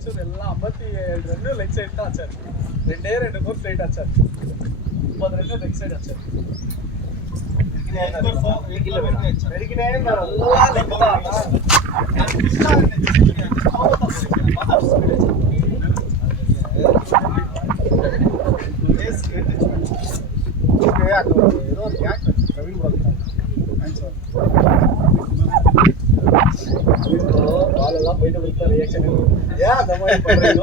Actual எல்லாம் 57 run leg side தான் ஆச்சார். 2 கோர்ஸ் ரைட் ஆச்சார். 30 ரன் லெக் சைடு ஆச்சார். வாழெல்லாம் போயிட்டு விட்டா ரியாக்ஷன் ஏன் அந்த மாதிரி பண்றீங்க?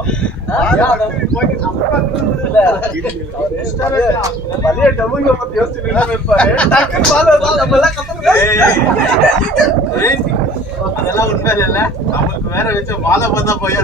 பழைய டபுள்ல பத்தி யோசிச்சு இருப்பாரு. அதெல்லாம் உண்மை இல்ல, நமக்கு வேற வச்ச மாலை பார்த்தா போய்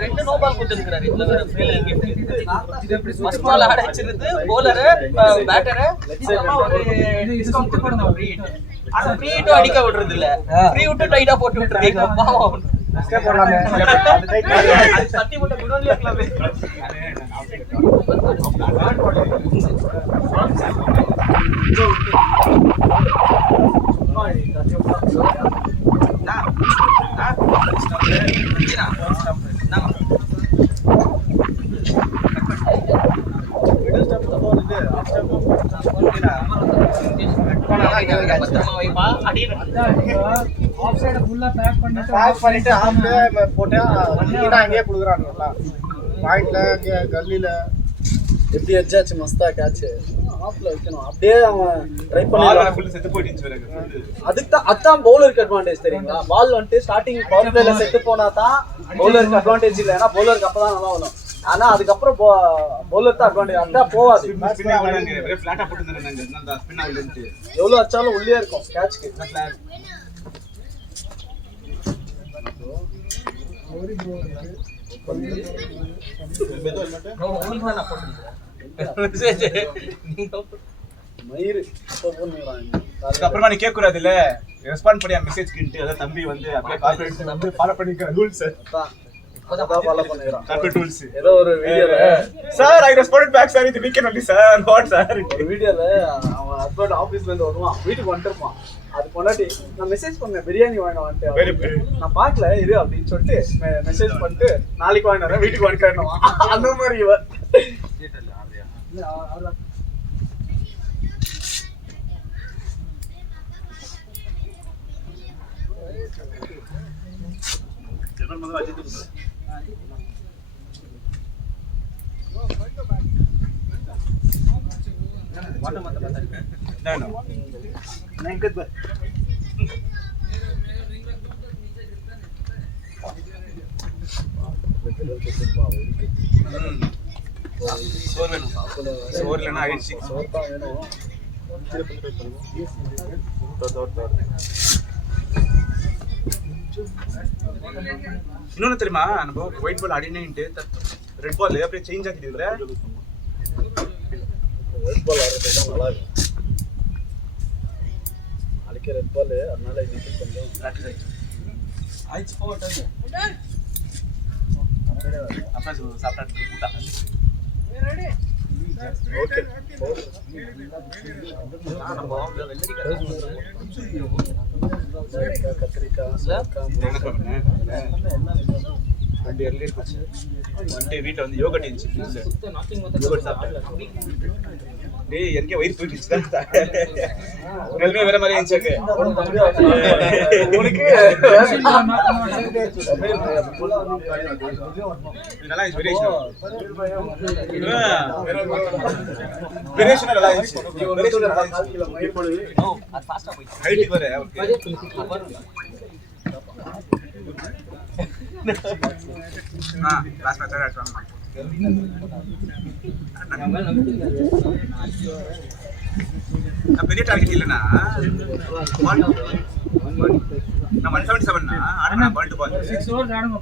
ரெண்டு நோ பால் கொடுத்திருக்காரு. இதுல வேற ஃபீல்டிங் கிஃப்ட் ஃபர்ஸ்ட் பால் அடிச்சிருந்து bowler பேட்டர் இதெல்லாம் ஒரு டிஸ்கவுண்ட் கொடுக்கணும் ஃப்ரீ ஹிட். ஆனா ஃப்ரீ ஹிட் அடிக்க விடுறது இல்ல, ஃப்ரீ விட்டு டைட்டா போட்டு விட்டுறீங்க. பாவம் ஸ்டெப் போடலாமே, அது சத்தி போட்ட குடோன்ல கிளப் எப்படி எட்ஜாச்சு மஸ்தா கேட்ச் ஆஃப்ல வைக்கணும். அப்படியே அவன் ட்ரை பண்ணி ஃபுல் செத்து போயிடுச்சு. அதுக்கு அதான் பவுலருக்கு அட்வான்டேஜ் தெரியுங்களா? பால் வந்துட்டு ஸ்டார்டிங் பவர் பிளேல செத்து போனா தான் பவுலருக்கு அட்வான்டேஜ் இல்லை. ஏன்னா பவுலருக்கு அப்பதான் நல்லா வரும். ஆனா அதுக்கப்புறம் பவுலர் தான் அட்வான்டேஜ். அதான் போவாது. எவ்வளவு வச்சாலும் உள்ளே இருக்கும் கேட்ச்க்கு. அப்புறமா நீ கேட்க கூடாது இல்ல, ரெஸ்பாண்ட் பண்ணியா மெசேஜ் கிட்டு. அதான் தம்பி வந்து அப்படியே கார்ப்பரேட் வந்து ஃபாலோ பண்ணிக்கிற ரூல்ஸ் ஃபாலோ பண்ணிடுறான். Corporate rules. ஏதோ ஒரு வீடியோல sir I responded back sir இது weekend only sir what sir. ஒரு வீடியோல அவன் ஹஸ்பண்ட் ஆபீஸ்ல இருந்து வருவான், வீட்டுக்கு வந்துருப்பான். அது பொண்டாட்டி நான் மெசேஜ் பண்ணேன் பிரியாணி வாங்க வந்துட்டு, நான் பாக்கல இரு அப்படின்னு சொல்லிட்டு மெசேஜ் பண்ணிட்டு நாளைக்கு வாங்கினேன் வீட்டுக்கு வந்துட்டேன்னுவான். அந்த மாதிரி இவன் இன்னொன்னு தெரியுமா, நம்ம ஒயிட் பால் ஆடினேன்ட்டு ரெட் பால் அப்படியே சேஞ்ச் ஆக்கிடுதுல. ரெட் பால் ஆடுறது தான் நல்லா இருக்கும். நாளைக்கு ரெட் பால், அதனால இன்னைக்கு கொஞ்சம் ப்ராக்டிஸ் ஆயிடுச்சு. போட்டேன் அப்புறம் சாப்பிட்டு கூட்டா ஓகே. வீட்டுல வந்து யோகட் இருந்துச்சு. எனக்கே வயிறு போயிடுச்சு. வேற மாதிரி இருந்துச்சு. நல்லா இருந்துச்சு. லாஸ்ட் மேட்ச் ஆடுவாங்க பெரிய டார்கெட் இல்லைண்ணா நான் 177 ஆடுங்க பால் டு பால் 6 ஓவர்ஸ் ஆடுங்க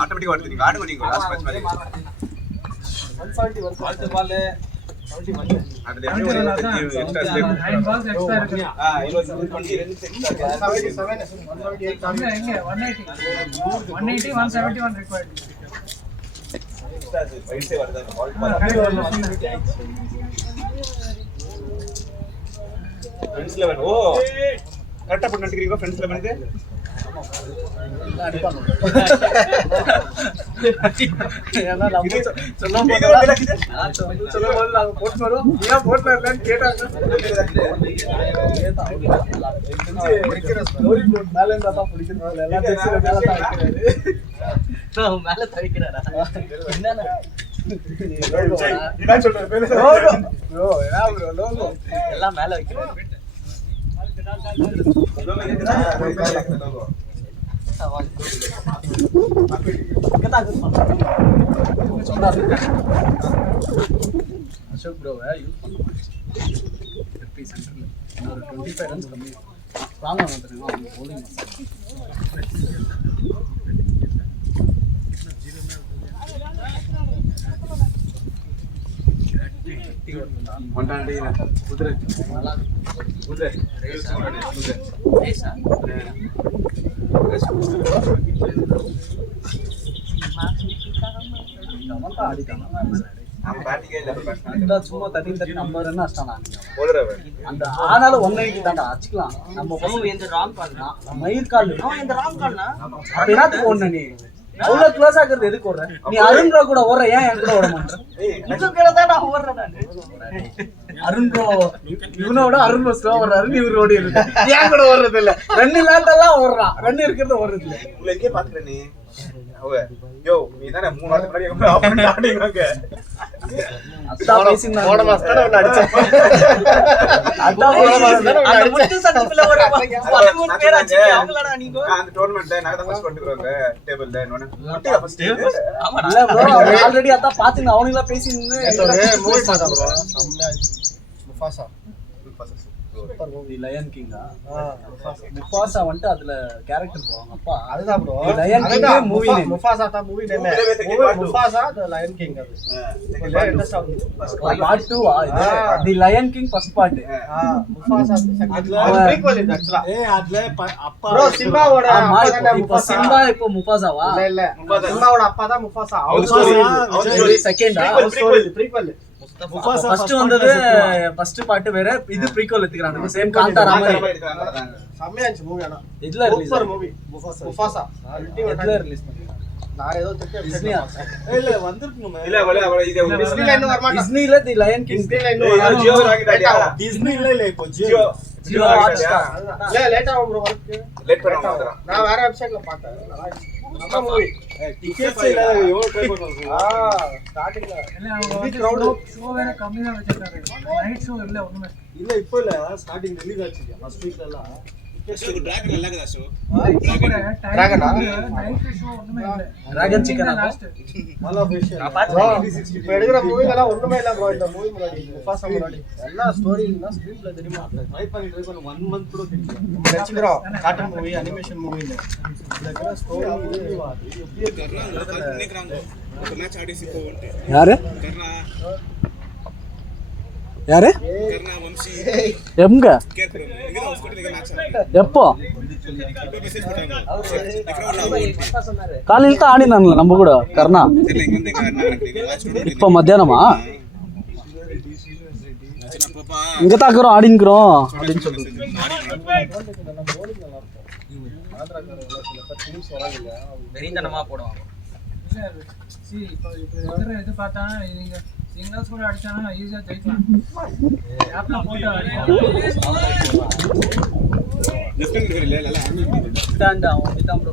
ஆட்டோமேட்டிக்கா வருது நீங்க ஆடுங்க நீங்க லாஸ்ட் மேட்ச் மாதிரி 170 பால் டு பால் 71 அதுல எக்ஸ்ட்ரா 9 balls எக்ஸ்ட்ரா இருக்கு இது 20 ரன்ஸ் எக்ஸ்ட்ரா 77 எங்க 180 171 required எக்ஸ்ட்ரா ரைட்ஸே வருது பால் டு பால் ஃப்ரெண்ட்ஸ் 11 ஓ கரெக்ட்டா பண்ணி நிக்கிறீங்க ஃப்ரெண்ட்ஸ் 11க்கு ஏன்னா நம்ம சொல்லும் போது நாங்க போட்டு வரோம் ஏன் போட்ல இல்லன்னு கேட்டாங்க ஸ்டோரி போட் மேல இருந்தா தான் பிடிக்குது எல்லாம் தெரிஞ்சு மேல தான் வைக்கிறாரு மேல தவிக்கிறாரா என்னன்னா என்ன சொல்றது பேரு ப்ரோ ஏனா ப்ரோ லோகோ எல்லாம் மேல வைக்கிறாரு அசோக் ப்ரோவை யூஸ் பண்ண மாட்டேன் சென்டர்ல இன்னொரு 25 ரன்ஸ் கம்மி ஸ்ட்ராங்கா வந்துருங்க அவங்க bowling குதிரை நல்லா குதிரை ரேஸா நம்ம பேட்டிங்கே இல்ல சும்மா 50 ரன் அடிச்சானா போலர் அவன் அந்த ஆனாலும் 180 தான்டா அடிச்சுக்கலாம் நம்ம நம்ம இந்த ராங் கால்னா மயிர் கால் அவன் இந்த ராங் கால்னா அப்ப என்னத்துக்கு ஓடுன நீ அவ்வளவு க்ளோஸ் ஆகுறது எதுக்கு ஓடுற நீ அருண் ப்ரோ கூட ஓடுற ஏன் என் கூட ஓட மாட்டேற இது கூட தான் நான் ஓடுறேன் நான் அருண் ப்ரோ இவனோட அருண் ப்ரோ ஸ்லோ ஓடுறாரு நீ இவரு ஓடி இருக்கு ஏன் கூட ஓடுறது இல்ல ரன் இல்லாதெல்லாம் ஓடுறான் ரன் இருக்கிறது ஓடுறது இல்ல உங்களை எங்கே பாத்துற நீ அவ யோ நீ தானே 3 வாரத்துக்கு முன்னாடி அப்படி ஆடிங்க அதான் பேசினாங்க போன மாஸ்டர் ஒன்னு அடிச்சேன் அதான் பேசினாங்க அந்த முட்டு சட்டத்துல ஒரு 13 பேர் ஆச்சு அவங்களடா நீங்க அந்த டோர்னமெண்ட்ல நாங்க தான் ஃபர்ஸ்ட் பண்ணிக்கிறோங்க டேபிள்ல இன்னொன்னு ஃபர்ஸ்ட் ஆமா இல்ல ப்ரோ ஆல்ரெடி அதான் பாத்துங்க அவங்களா பேசி நின்னு மூவி பார்த்தா ப்ரோ செம்மையா முஃபாசா சூப்பர் மூவி லயன் கிங்கா முஃபாசா வந்துட்டு அதுல கேரக்டர் ப்ரோ அவங்க அப்பா அதுதான் bro Lion King movie name Mufasa தான் movie name Mufasa the lion king அது பார்ட் 2 இது the lion king first part Mufasa second prequel இது एक्चुअली அதுல அப்பா ப்ரோ சிம்பாவோட ஆமா அப்பா தான் இப்போ முஃபாசா சிம்பா இப்போ முஃபாசாவா இல்ல சிம்பாவோட அப்பா தான் முஃபாசா அவர் story. செகண்டா ப்ரீக்வல் ஃபர்ஸ்ட் வந்தது ஃபர்ஸ்ட் பார்ட் வேற இது ப்ரீக்வல் எடுத்துக்கறாங்க சேம் காந்தாரா மாதிரி செம்மையா இருந்துச்சு மூவி ஆனா இதுல ரிலீஸ் சூப்பர் மூவி முஃபாசா இதுல ரிலீஸ் பண்ணி நான் ஏதோ திட்டு டிஸ்னியா இல்ல வந்திருக்குமே இல்ல அவள இது டிஸ்னில இன்னும் வர மாட்டான் டிஸ்னில தி லயன் கிங் டிஸ்னில இன்னும் வர ஜியோ வாங்கிட்டாடியா டிஸ்னில இல்ல இப்போ ஜியோ ஜியோ ஹாட்ஸ்டார் இல்ல லேட் ஆகும் ப்ரோ வரதுக்கு லேட் பண்ணாம நான் வேற வெப்சைட்ல பார்த்தேன் நல்லா இருந்துச்சு நம்ம மூவி டிக்கெட்ஸ் இல்ல எவ்வளவு ட்ரை பண்ணுவாங்க ஸ்டார்டிங்ல ஷோ வேற கம்மி தான் வச்சிருக்காங்க நைட் ஷோ இல்ல ஒண்ணுமே இல்ல இப்போ இல்ல ஸ்டார்டிங் ரிலீஸ் ஆச்சு ஃபர்ஸ்ட் வீக்ல எல்லாம் டிராகன் நல்லா இருக்குதா ஷோ டிராகனா நைட் ஷோ ஒண்ணுமே இல்ல டிராகன் சிக்கன் லாஸ்ட் நல்லா ஃபிஷ் நான் ப்ரோ பாத்து இப்போ எடுக்கிற மூவிலாம் ஒண்ணுமே இல்ல ப்ரோ இந்த மூவி முன்னாடி முஃபாசா முன்னாடி எல்லா ஸ்டோரினா ஸ்கிரீன் பிளே தெரியுமா ட்ரை பண்ணி 1 மந்த் கூட தெரியல வெச்சிக்கிறோம் கார்ட்டூன் மூவி அனிமேஷன் மூவி இல்ல இதுல ஸ்டோரி மேட்ச் ஆடிசி போவுண்டு யாரு கர்ணா யாரு கர்ணா வம்சி எங்க கேக்குறோம் இங்க தான் ஸ்கூட்டில மேட்ச் எப்போ இப்போ மெசேஜ் போட்டாங்க சொன்னாரு காலையில தான் ஆடினான்ல நம்ம கூட கர்ணா தெரியல இங்க வந்து நடக்குது மேட்ச் இப்போ மத்தியானமா நான் பாப்பா இங்க தான் இருக்கிறோம் ஆடின்கிறோம் அப்படின்னு சொல்லிட்டு வெறித்தனமா போடுவாங்க இப்போ இது பார்த்தா நீங்க சிங்கிள்ஸ் கூட அடிச்சானா ஈஸியா ஜெயிக்கலாம் ஆப்ல போட்டு லெஃப்ட் ஹேண்ட் இல்ல இல்ல ஆங்கிள் ஸ்டாண்ட் அவன் தான் ப்ரோ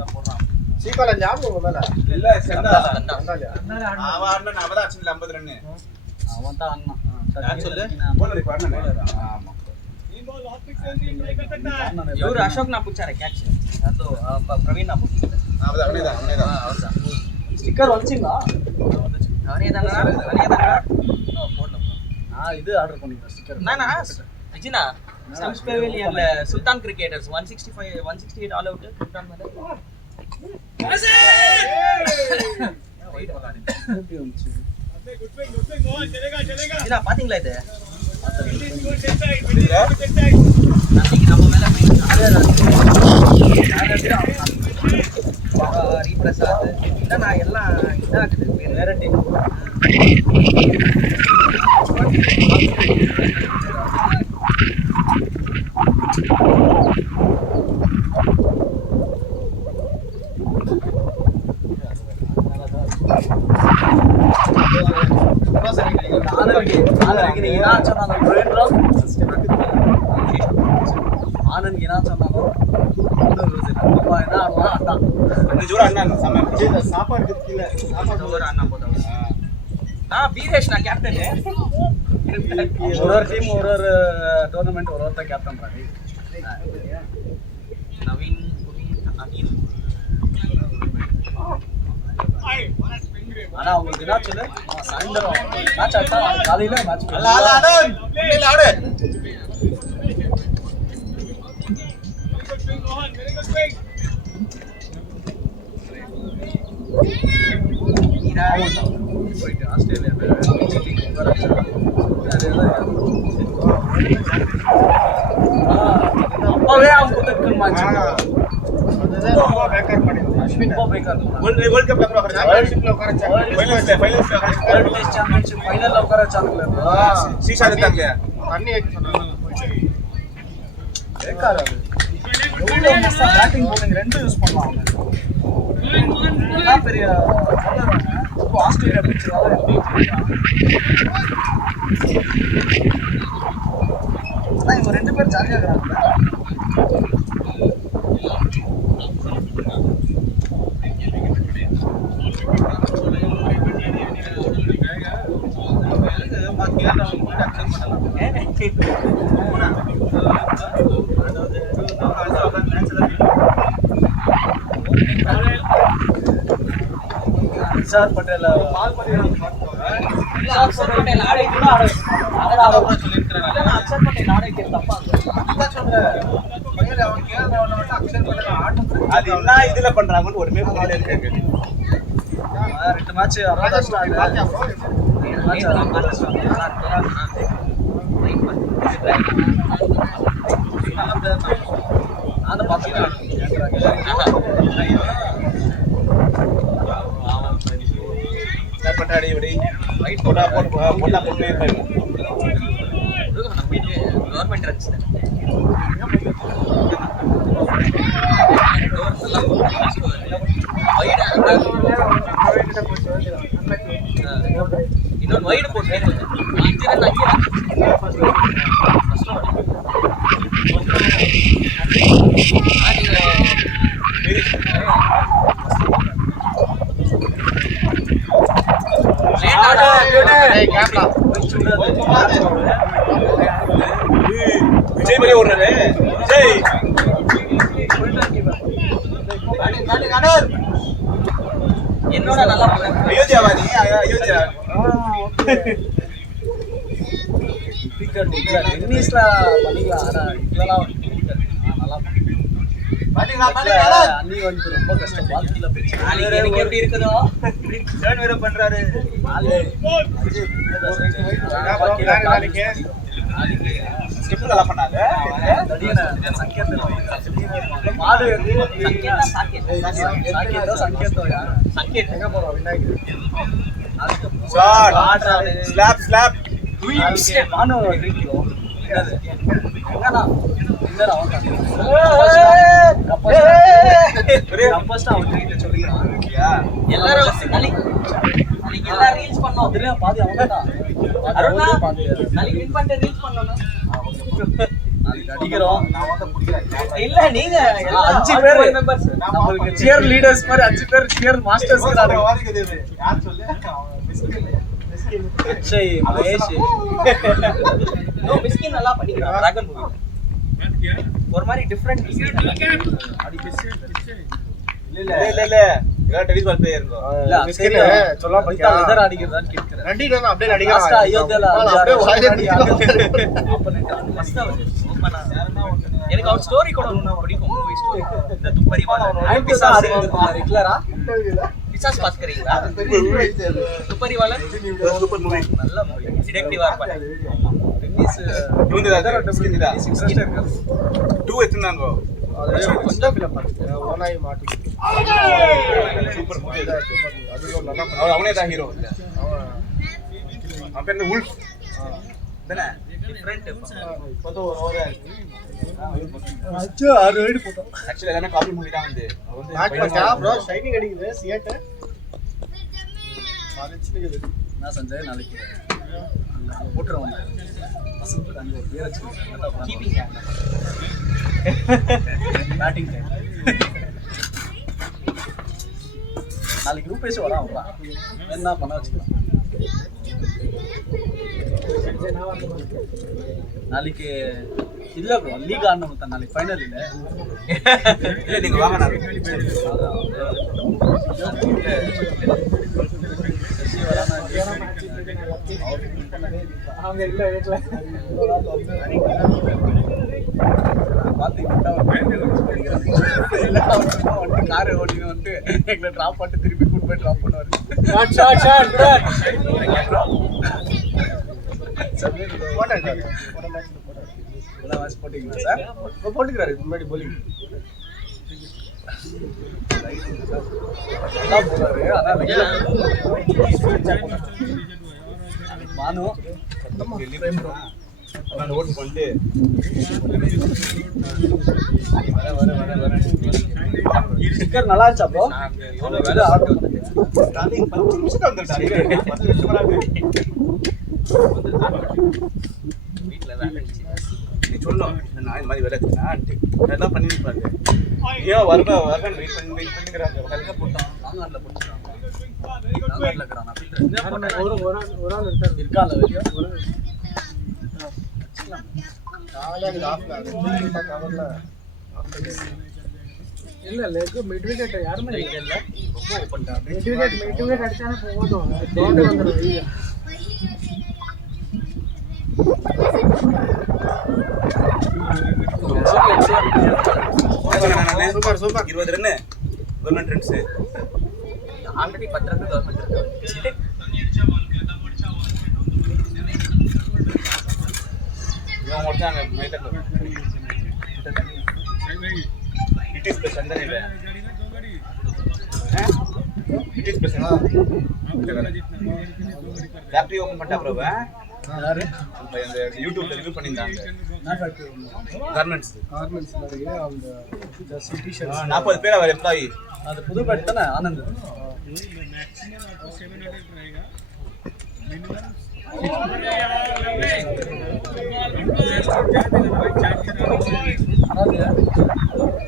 தான் போறான் சீக்கிரம் ஞாபகம் உங்க மேல இல்ல செண்டா வந்தாலியா அவன் அண்ணன் அவதான் ஆக்சுவலி 50 ரன் அவன் தான் அண்ணா நான் சொல்லு போலர் பண்ணனே ஆமா ಇವರು ಅಶೋಕ್ ನಾ ಪುಚ್ಚಾರೆ ಕ್ಯಾಚ್ ಅದು ಪ್ರವೀಣ್ ನಾ ಪುಚ್ಚಿದ್ದಾರೆ ஸ்டிக்கர் வந்துச்சுங்களா? அவனே தானா போடணும். நான் இது ஆர்டர் பண்ணிக்கிறேன் ஸ்டிக்கர். நானா விஜினா சம்ஸ் பெவிலியன்ல சுல்தான் கிரிக்கெட்டர்ஸ் 165 168 ஆல் அவுட் சுல்தான் மேல எப்படி வந்துச்சு? விஜினா பாத்தீங்களா இது அன்னைக்கு நம்ம மேல ரீப்ரசாத் இல்ல நான் எல்லாம் இதாக்குது வேற டீம் ஆனந்த் என்ன சொன்னாலும் என்ன ஆடுவான் அதான். சாப்பாடு கீழே ஒரு அண்ணா போட்டோம் வீரேஷ் நான் கேப்டன் ஒரு டீம் ஒரு டோர்னமெண்ட் ஒருத்தர் கேப்டன் பண்ணி நவீன் புனீத் அனில் ஆனா உங்களுக்கு என்ன சொல்லு சாயந்தரம் மேட்ச் ஆச்சா காலையில மேட்ச் போயிட்டு ஆஸ்திரேலியா அப்பவே அவங்க கொடுத்துருக்கு மேட்ச் அஸ்வின் ரொம்ப பேக்கா வேர்ல்ட் கப் சாம்பியன்ஷிப் ஃபைனல்ல உட்கார வச்சாங்க. சீஷா எடுத்தாங்க. தண்ணி வைக்க சொன்னாங்க. பேக்காது அது. எவ்வளவு மஸ்தா பேட்டிங் போடுங்க ரெண்டும் யூஸ் பண்ணலாம். அதான் பெரிய இப்போ ஆஸ்திரேலியா பிடிச்சதால அதான் இவங்க 2 பேர் ஜாலியா இருக்காங்க. நிசார் பட்டேல் அக்ஷர் பட்டேல் ஆடை கூட அக்ஷர் பட்டேல் ஆடைக்கு தப்பா அது என்ன இதுல பண்றாங்கன்னு ஒருமே புரியல இருக்கு. 2 மேட்ச் 60 பாத்தியா bro? நானும் பார்த்தேன். பட்டாடி இப்படி ரைட் போட்டா போட்டா போட்டே கவர்மெண்ட் ரன்ஸ் இன்னொன்று வைடு போட்டு 5 ரன் விஜய் மாதிரி ஓடுறாரு. விஜய் என்னோட நல்லா போறேன் அயோத்தியாவா நீ? அயோத்தியா டென்னிஸ்ல பண்ணிக்கலாம். ஆனா இதெல்லாம் நல்லா அன்னி வந்து ரொம்ப கஷ்டம். வாழ்க்கையில நாளைக்கு எனக்கு எப்படி இருக்குதோ டர்ன் வேற பண்றாரு. ஸ்டெப் நல்லா பண்ணாங்க. ஷாட் ஸ்லாப் ஸ்லாப் எல்லாரும் எல்லாரும் ரீல்ஸ் பண்ணோம் பாதி அவங்க அருணா நாளைக்கு வின் பண்ணிட்டு ரீல்ஸ் பண்ணனும் அடிக்கிறோம். இல்ல நீங்க 5 பேர் மெம்பர்ஸ் நம்மளுக்கு சியர் லீடர்ஸ் மாதிரி 5 பேர் cheer masters Akshay Mahesh no Mysskin நல்லா பண்ணிக்கிறான் டிராகன் மூவி ஒரு மாதிரி டிஃபரண்ட் இல்ல இதெல்லாம் டென்னிஸ் பால் பிளேயர் இருக்கும். இல்ல மிஸ்கின் சொல்லாம பாத்தியா லெதர் அடிக்கிறதான்னு கேக்குறேன். நண்டினா அப்படியே அடிக்கிறான். லாஸ்டா அயோத்தியால அப்படியே வாயில அடிக்கிறான். எனக்கு அவர் ஸ்டோரி கூட ரொம்ப பிடிக்கும். மூவி ஸ்டோரி இந்த துப்பரி வாலன் ரெகுலரா பிசாஸ் பாத்துக்கிறீங்களா? துப்பரி வாலன் சூப்பர் மூவி. நல்ல மூவி. டிடெக்டிவா இருப்பாங்க. ரிலீஸ் இவங்க 2 எடுத்துனாங்க. கொஞ்சம் ஃபிலிம் பாத்துட்டேன். ஓனாய் மாட்டு சூப்பர் மூவி. அது ஒரு நல்ல படம். அவனே தான் ஹீரோ. அவன் பேர் என்ன உல்ஃப் தானே? டிஃபரண்ட் மொத்தம் ஒரு ஓவர் ஆக்சுவலி எல்லாமே காப்பி மூவி தான் வந்து. அவன் மேட்ச் வந்து பண்ணா ப்ரோ ஷைனிங் அடிக்குது சியேட்டர் பாலிச்சுக்குது. நான் சஞ்சய் நாளைக்கு போட்டுறேன். பசங்களுக்கு அங்க ஒரு பேர் வச்சுருக்கேன். கீப்பிங் பேட்டிங் டைம் நாளைக்கு ரூபேஷ் வரான். என்ன பண்ண வச்சுக்கலாம். நாளைக்கு இல்ல ப்ரோ லீக் ஆடணும் தான். நாளைக்கு ஃபைனல் இல்ல. இல்ல நீங்க வாங்க நான் அவங்க இல்ல வீட்டுல காரை ஓட்டின்னு வந்துட்டு எங்களை ட்ராப் பண்ணிட்டு திருப்பி கூட்டு போய் ட்ராப் பண்ணுவாரு. போட்டீங்களா சார்? இப்போ போட்டுக்கிறாரு முன்னாடி போலிங் போறாரு. மானு நான் ஓட்டு பண்ணிட்டு ஸ்டிக்கர் நல்லா இருந்துச்சா ப்ரோ? வேலை ஆர்டர் டார்லிங் 10 நிமிஷம் வந்துட்டாரு. 10 நிமிஷம் வராது. வீட்டில் வேலை இருந்துச்சு. நீ சொல்லணும் நான் இந்த மாதிரி வேலை இருக்குன்னான்ட்டு அதெல்லாம் பண்ணிருப்பாங்க. ஏன் வரணும் வெயிட் பண்ணிக்கிறாங்க. கல்க போட்டான் நாங்காட்டில் பிடிச்சிட்டான். நாங்காட்டில் இருக்கிறான். ஒரு ஆள் இருக்காரு. இருக்கான்ல வெளியே காலையில ஆஃப்ல அது கவர்ல இல்ல லெக் மிட் விக்கெட் யாருமே இல்ல ரொம்ப ஓப்பன் தான். மிட் விக்கெட் அடிச்சானே போதும். தோண்டி வந்துடும் வெளியே. Super super 20 run government runs. Already 10 run government இருக்கு. இவன் முடிச்சாங்க மைதக்கு. இட் இஸ் ப்ளஸ் அந்த இல்ல. It is plus. Factory open பண்ணிட்டா ப்ரோ. யாரு அந்த யூடியூப்ல ரிவ்யூ பண்ணிருந்தாங்க. நான் ஃபேக்டரி கார்மெண்ட்ஸ் நிறைய அந்த சிட்டி ஷர்ட் 40 பேர் அவர் எம்ப்ளாயி. அது புது பேட் தானே ஆனந்த்.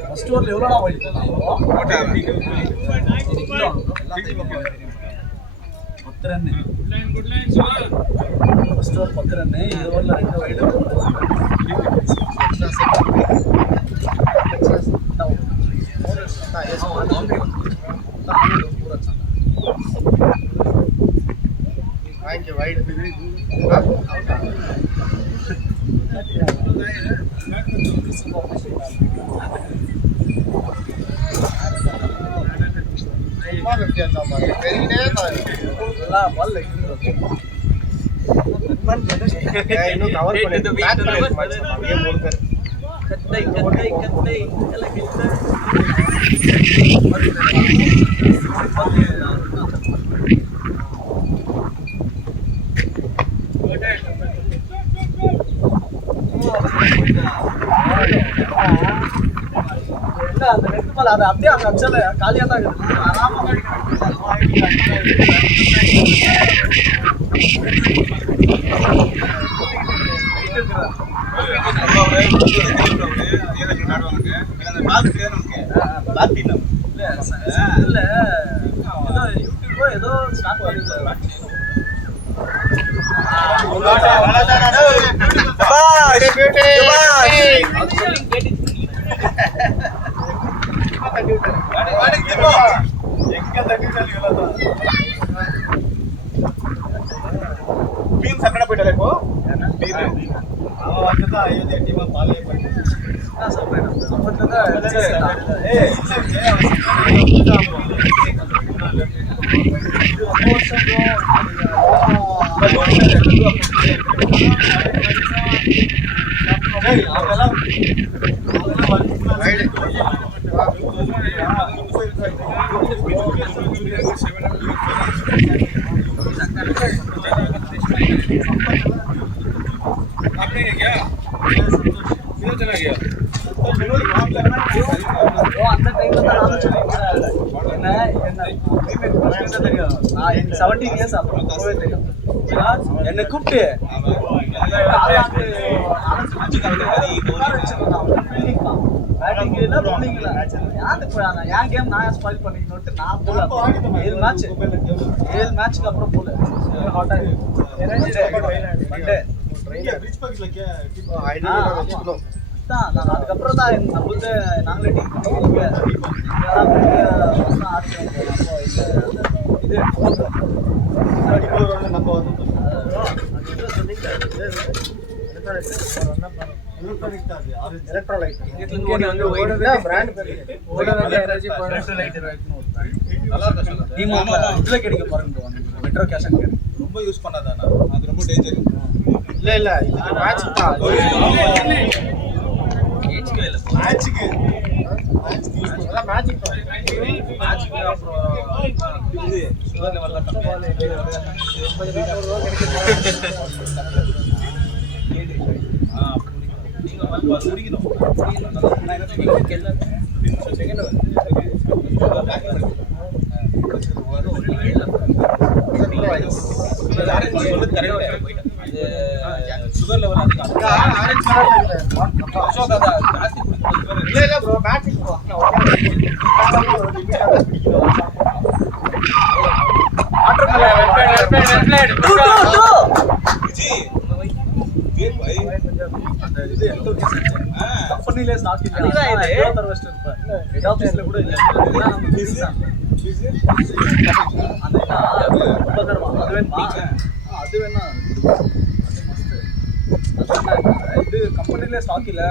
ஃபர்ஸ்ட் ஓவர்ல எவ்வளோடா போயிட்டு 10 ரன். First over 10 run. இது ஓவரில் 2 வைடு. வாங்கி வைட் இன்னும் கவர் கத்தை கத்தை கத்தை கலகிட்ட அந்த ரெண்டு பால் அதை அப்படியே அங்கே அச்சல காலியாக தான் இருக்குது. ஆறாம இல்ல ஏதோ யூடியூபோ ஏதோ ஸ்டார்ட் பண்ணிருக்காரு. கேட்டு டீம் சங்கட போயிட்டாலே இப்போ அவன் வந்துதான் அயோத்தியா டீமா பாலே பண்ணி அந்த டைம்ல தான் நானும் சொல்லியிருக்கிறேன். என்ன தெரியும், நான் எனக்கு 17 இயர்ஸ் அப்புறம் போவே தெரியும். என்னை கூப்பிட்டு என் கேம் நான் ஸ்பாயில் பண்ணிக்கணும்ட்டு நான் போல 7 மேட்ச்க்கு அப்புறம் போல நான் அதுக்கப்புறம் தான் நம்மளுக்கு நாங்களே இது நம்ம இதுல கிடைக்க பாருங்க மெட்ரோ கேஷ் அண்ட் கேரி ரொம்ப யூஸ் பண்ணாதானா அது ரொம்ப டேஞ்சர் இல்ல மேட்ச் தான் மேட்ச்க்கு சுகர் லெவல் இல்ல ப்ரோ மேட்ச் கம்பெனிலே ஸ்டாக் இல்ல ஹெட் ஆபீஸ்ல கூட இல்ல அது வேணா இது கம்பெனிலே ஸ்டாக் இல்ல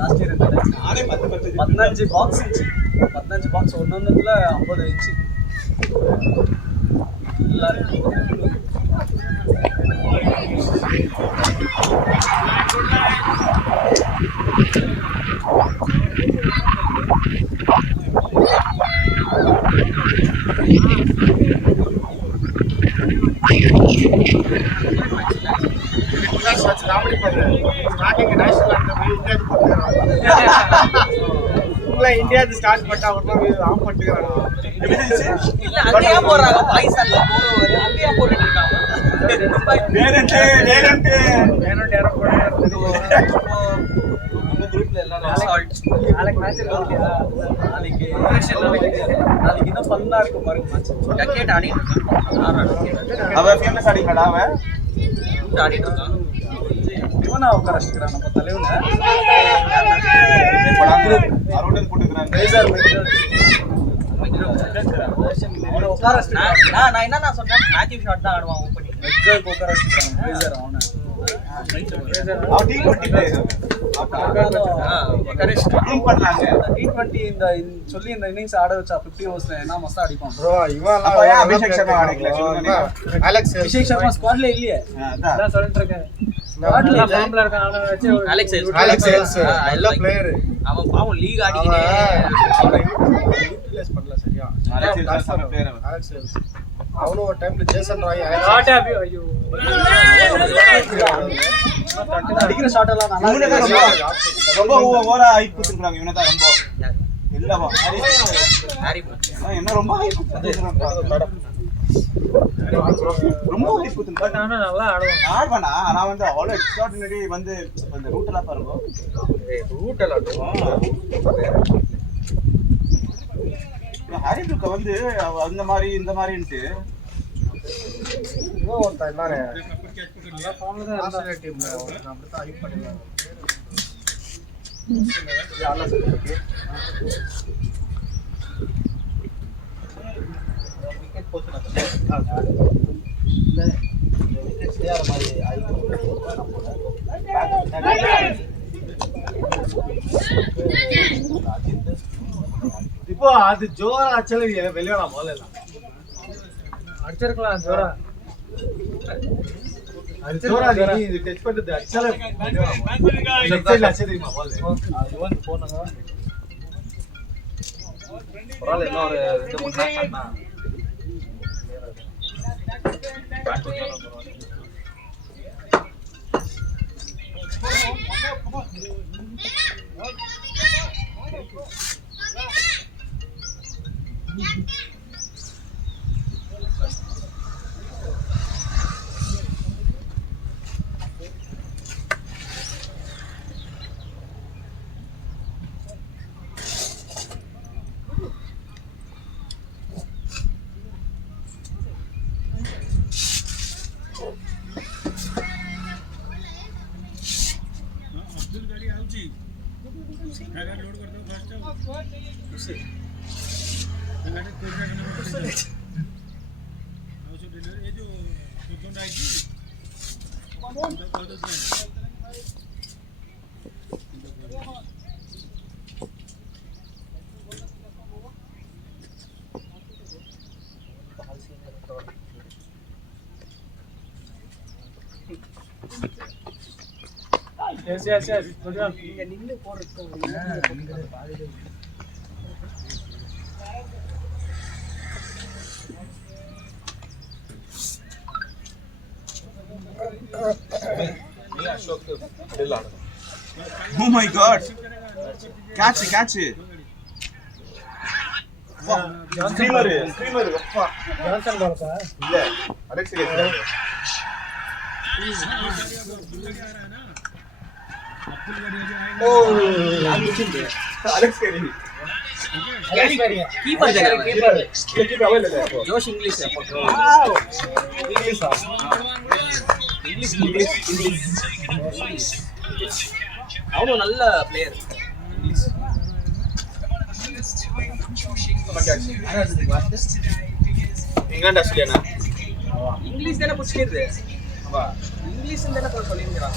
லாஸ்ட் இயர் 15 பாக்ஸ் ஒன்னொன்னுல 50 இன்ச்சு காமெடி பண்றேன் ஸ்டார்டிங் நேஷனல் இந்தியா ஸ்டார்ட் பண்ணா ஒரு ஆஃப் பண்ணிக்கிறாங்க இல்ல அங்கேயே போறாங்க பாகிஸ்தான்ல போறவங்க அங்கேயே போட்டுட்டு இருக்காங்க வேணும் யாரோ போறாங்க நம்ம குரூப்ல எல்லாம் நாளைக்கு மேட்ச் இருக்கு நாளைக்கு இன்னும் ஃபன்னா இருக்கும் பாருங்க மேட்ச் டக்கெட் ஆடிட்டு இருக்கான் அவன் ஃபேமஸ் ஆடிங்கடா அவன் ஆடிட்டு இருக்கான் இவனா உட்காரச்சிக்கிறான் நம்ம தலைவனை அரோடன் போட்டுக்கிறாங்க நான் என்ன சொன்னேன் மேத்யூ ஷாட் தான் ஆடுவான் ஓப்பனிங் அவனை அவன் T20 பிளேயர் கரெக்ட் டீம் பண்ணாங்க T20 இந்த சொல்லி இந்த இன்னிங்ஸ் ஆட வச்சா 50 ஓவர்ஸ்ல என்ன மஸ்தா அடிப்பான் ப்ரோ இவன் அப்ப ஏன் அபிஷேக் சர்மா ஆடிக்கல சொல்லுங்க அலெக்ஸ் அபிஷேக் சர்மா ஸ்குவாட்ல இல்லையே அதான் அதான் சொல்லிட்டு இருக்கேன் ஸ்குவாட்ல இல்ல ஃபார்ம்ல இருக்கான் அவனை வச்சு அலெக்ஸ் சேல்ஸ் நல்ல பிளேயர் அவன் பாவம் லீக் ஆடிக்கிட்டே யூட்டிலைஸ் பண்ணல சரியா அலெக்ஸ் ஒரு பிளேயர் அவன் அலெக்ஸ் சேல்ஸ் அவனும் ஒரு டைம்ல ஜேசன் ராய் ஷாட் ஆபி ஐயோ அடிக்கிற ஷாட் எல்லாம் நல்லா இவனை தான் ரொம்ப ஓவரா ஹைப் கொடுத்துருக்காங்க இவனை தான் ரொம்ப இல்லவா ஹாரி என்ன ரொம்ப ஹைப் கொடுத்துருக்காங்க ரொம்ப ஹைப் கொடுத்துருக்காங்க ஆனா நல்லா ஆடுவான் ஆடுவானா நான் வந்து அவ்வளோ எக்ஸ்ட்ராடினரி வந்து அந்த ரூட் எல்லாம் பாருங்க ரூட் எல்லாம் ஹாரி ப்ரூக்க வந்து அந்த மாதிரி இந்த மாதிரின்ட்டு இன்னும் ஒருத்தன் இருந்தானே நல்லா ஃபார்ம்ல தான் இருந்தான் ஆஸ்திரேலியா டீம்ல அப்படிதான் ஹைப் பண்ணிருந்தாங்க వికెట్ పోతున్నా వికెట్స్ మరి இப்போ அது ஜோரா ஆக்சுவலி வெளியே போல அடிச்சிருக்கலாம் ஜோரா அது ஜோரா நீ இது டச் பண்ணது ஆக்சுவலி லெஃப்ட் சைடுல அடிச்சது தெரியுமா பால் இவன் போனாங்க பரவாயில்ல இன்னும் ஒரு 2-3 மேட்ச் ஆனா yes good one நீங்க நின்னு போறதுக்கு Oh my god. Catch it. Streamer அப்பா ஜான்சன் பால்க்கா இல்ல Alex Alex Carey keeper keeper அவைல ஜோஷ் இங்கிலீஷ் அப்போ அவனும் நல்ல பிளேயர் இங்கிலாந்து ஆஸ்திரேலியா இங்கிலீஷ் தானே புடிச்சிருது இங்கிலீஷ் தானே சொல்லியிருக்கிறான்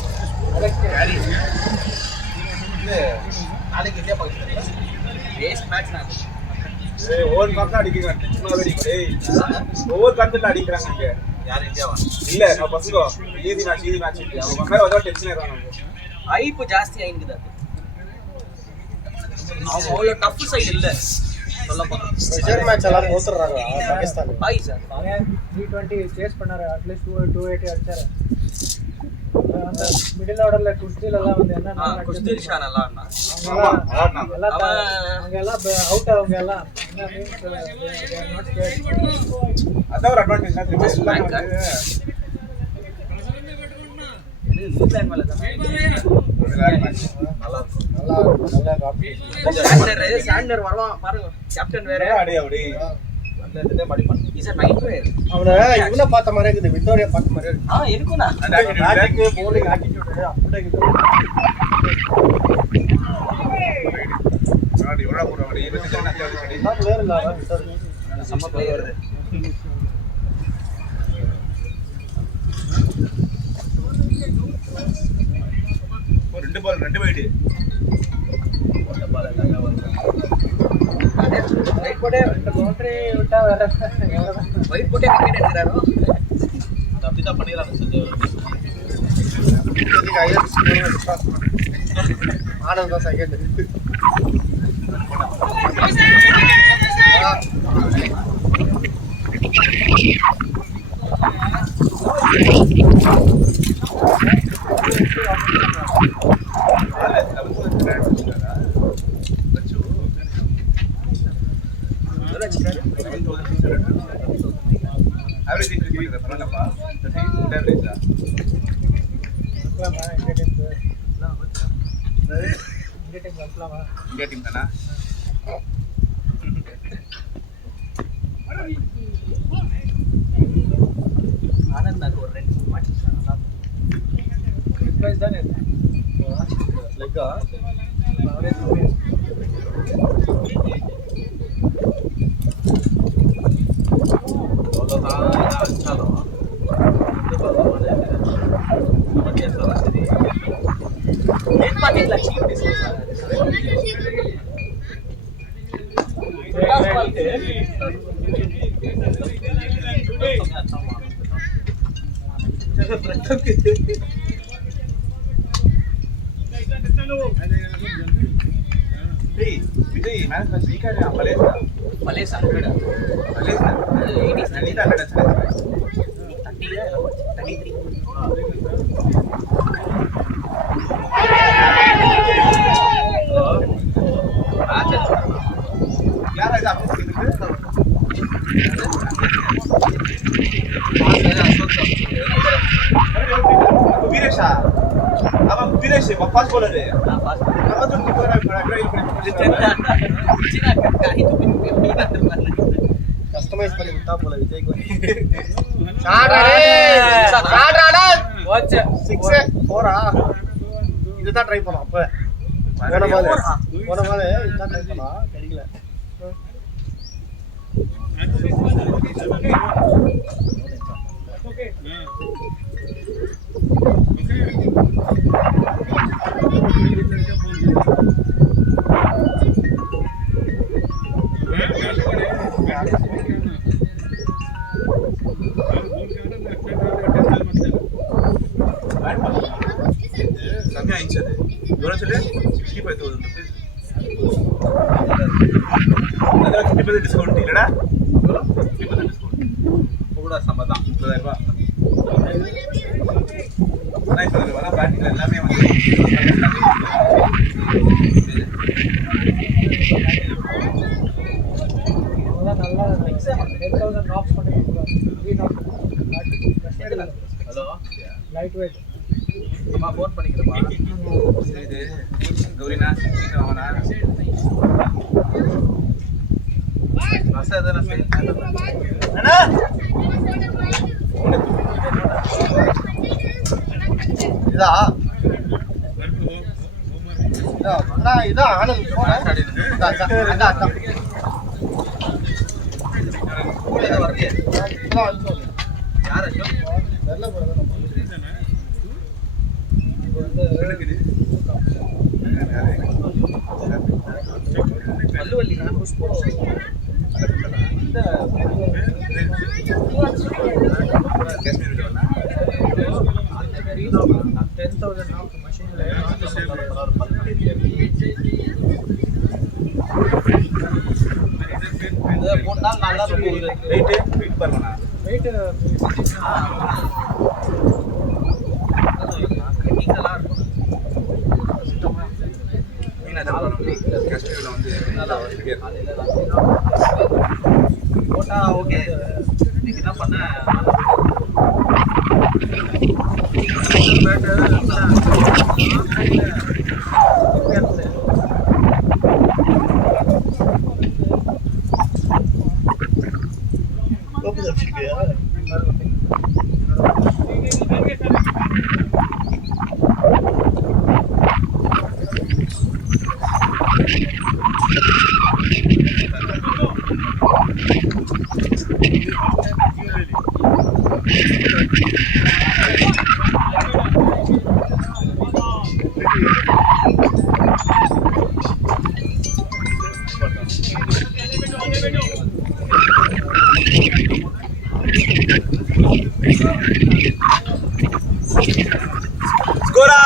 நாளைக்கு இந்தியா பாகிஸ்தான் வேஸ்ட் மேட்ச் நான் ஒவ்வொரு பக்கம் அடிக்கிறாங்க ஒவ்வொரு கருத்துல அடிக்கிறாங்க இங்க யார் இந்தியாவா இல்ல நான் பசங்க ஈஸி மேட்ச் அவங்க மேல ஏதோ டென்ஷன் ஏறாங்க ஐப்பு ஜாஸ்தி ஆயிடுது அவங்க அவ்வளோ டஃப் சைடு இல்லை சொல்ல போனா ரிசர்வ் மேட்ச் எல்லாம் தோத்துறாங்க பாகிஸ்தான் பாய் சார் அவங்க 320 சேஸ் பண்ணாரு அட்லீஸ்ட் 280 அடிச்சாரு அந்த மிடில் ஆர்டர்ல குஸ்தில எல்லாம் வந்து என்ன குஸ்தில் ஷா நல்லா ஆடுனா அவங்க எல்லாம் அவுட் அவங்க எல்லாம் என்ன மீன்ஸ் நாட் ஸ்கேர்ட் அதான் ஒரு அட்வான்டேஜ் எல்லாம் நியூசிலாந்து மேல தான் நல்லா காம்படிஷன் சாண்டர் வருவான் பாருங்க கேப்டன் வேற அப்படி நல்ல படிப்பான் இஸ் a night player அவன இவன பார்த்த மாதிரி இருக்குது விக்டோரியா பார்த்த மாதிரி இருக்கு இருக்கும்னா பேட்டிங் bowling attitude அப்படியே இருக்குது ஆடி ஓட போறோம் 22 என்ன பிளேயர் இல்ல விக்டோரியா செம்ம பிளேயர் ரெண்டு வைடு ரைட் போட்டே இந்த பவுண்டரி விட்டா வேற வைட் போட்டே விக்கெட் எடுக்கறாரோ அது அப்படிதான் பண்ணிராங்க இதுக்கு ஐஎஸ் ஆனந்த் தான் செகண்ட் ஆவரேஜ் இன்க்ரீஸ் பண்ணிருக்கா பரவாயில்லப்பா 30 குட் ஆவரேஜா இந்தியா டீம் தானா ஆனந்த் నాకు 2 மேட்ச் நல்லா பிரைஸ் தானே லெக்கா Rate package like cheap this was. Vijay, management week है Malaysia. Malaysia 100. Malaysia. 80s. Nandita 100 है. 30 है 33. यार ऐसा आपको वीरेशा अब वीरेश फास्ट बॉलर है अब तो கஸ்டமைஸ் பண்ணி விட்டா போல விஜய் கோலி சிக்ஸ் ஃபோரா இதுதான் ட்ரை பண்ணோம் அப்ப போன மாதிரி இதுதான் ட்ரை பண்ணோம் கிடைக்கல कमी आइंचदे ఎవరో చెల్లే 65000 రూపాయస్ ಅದರ 50% ಡಿಸ್ಕೌಂಟ್ ಇಲ್ಲಡಾ 50% ಡಿಸ್ಕೌಂಟ್ ಕೂಡ சம்பதம் 30000 ரூபாய் நைஸ் வர பேட்டிங் எல்லாமே வந்து நல்லா 10000 நாக்ஸ் பண்ணி ஹலோ லைட் வெயிட் அம்மா ஃபோன் பண்ணிக்கிறேன்ப்பா. இது கௌரினா சீக்கிரம் வாடா. ரசம் எதனா அண்ணா இதா அண்ணா இதா ஆனந்த் போன் அதான் கூட ஏதோ வரலையே யார் ஐயோ தெரியல bro மல்லுவல்லி நான் புஷ்போ இந்த காஷ்மீர் விடவா 10000 நாக்ஸ் மஷின்ல இது 3 நாள் நல்லா போகுது. வெயிட் பண்ணலாம் வெயிட் டெக்னிக்கலா இருக்கும். காஷ்மீர்ல வந்து நல்லா இருக்கு போட்டா ஓகே. இன்னைக்கு என்ன பண்ண ஸ்கோரா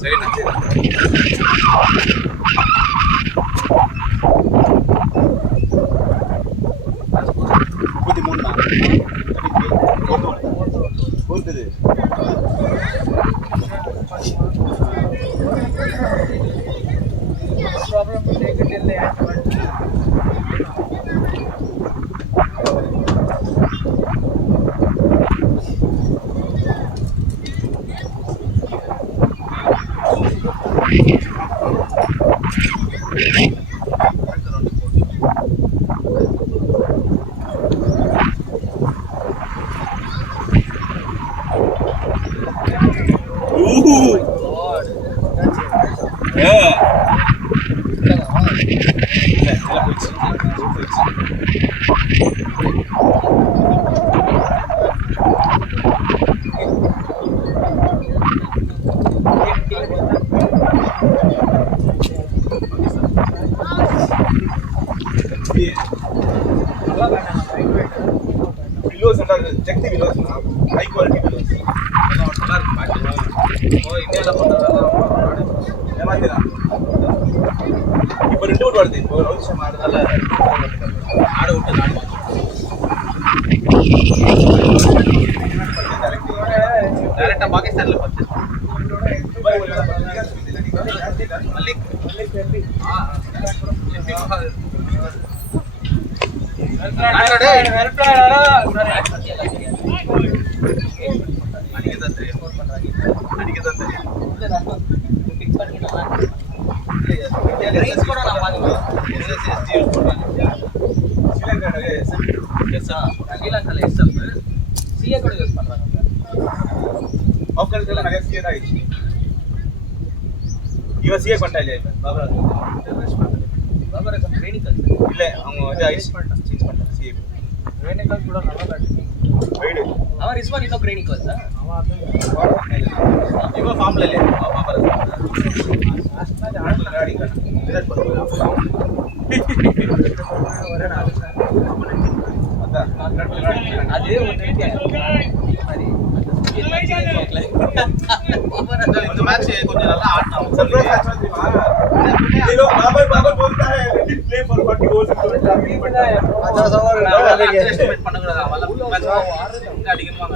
சரிண்ணா பொறுக்குது problem to take it till the end but Willows and check the willows. High quality willows. இப்போ 2 ஓட் வருது. இப்போ ரோஹித் சர்மா ஆடுறதால ஆட விட்டு நாடு டைரக்டா பாகிஸ்தான்ல பர்ச்சேஸ் மல்லிக் இவன் சிஏ பண்ணிட்டாலே இல்ல அவங்க வந்து ஐஸ் பண்ணிட்டான் சேஞ்ச் பண்ணிட்டான் சிஏ வேணிக்கல் கூட நல்லா காட்டுது. வைடு அவன் ரிஸ்வான் இன்னும் கிரேனிக் வச்சா இவன் ஃபார்ம்ல இல்ல பாபர் ஆடி விராட் அதே ஒன்று இந்த மேட்ச் கொஞ்சம் நல்லா ஆடினான் சர்ப்ரைஸ் மேட்ச் தெரியுமா ये लोग बाबर बोलता है लेकिन प्ले फॉर 40 ओवर्स अच्छा सवाल एस्टिमेट பண்ணக்கூடாது அவள மேட்ச் இங்க அடிக்கணுமா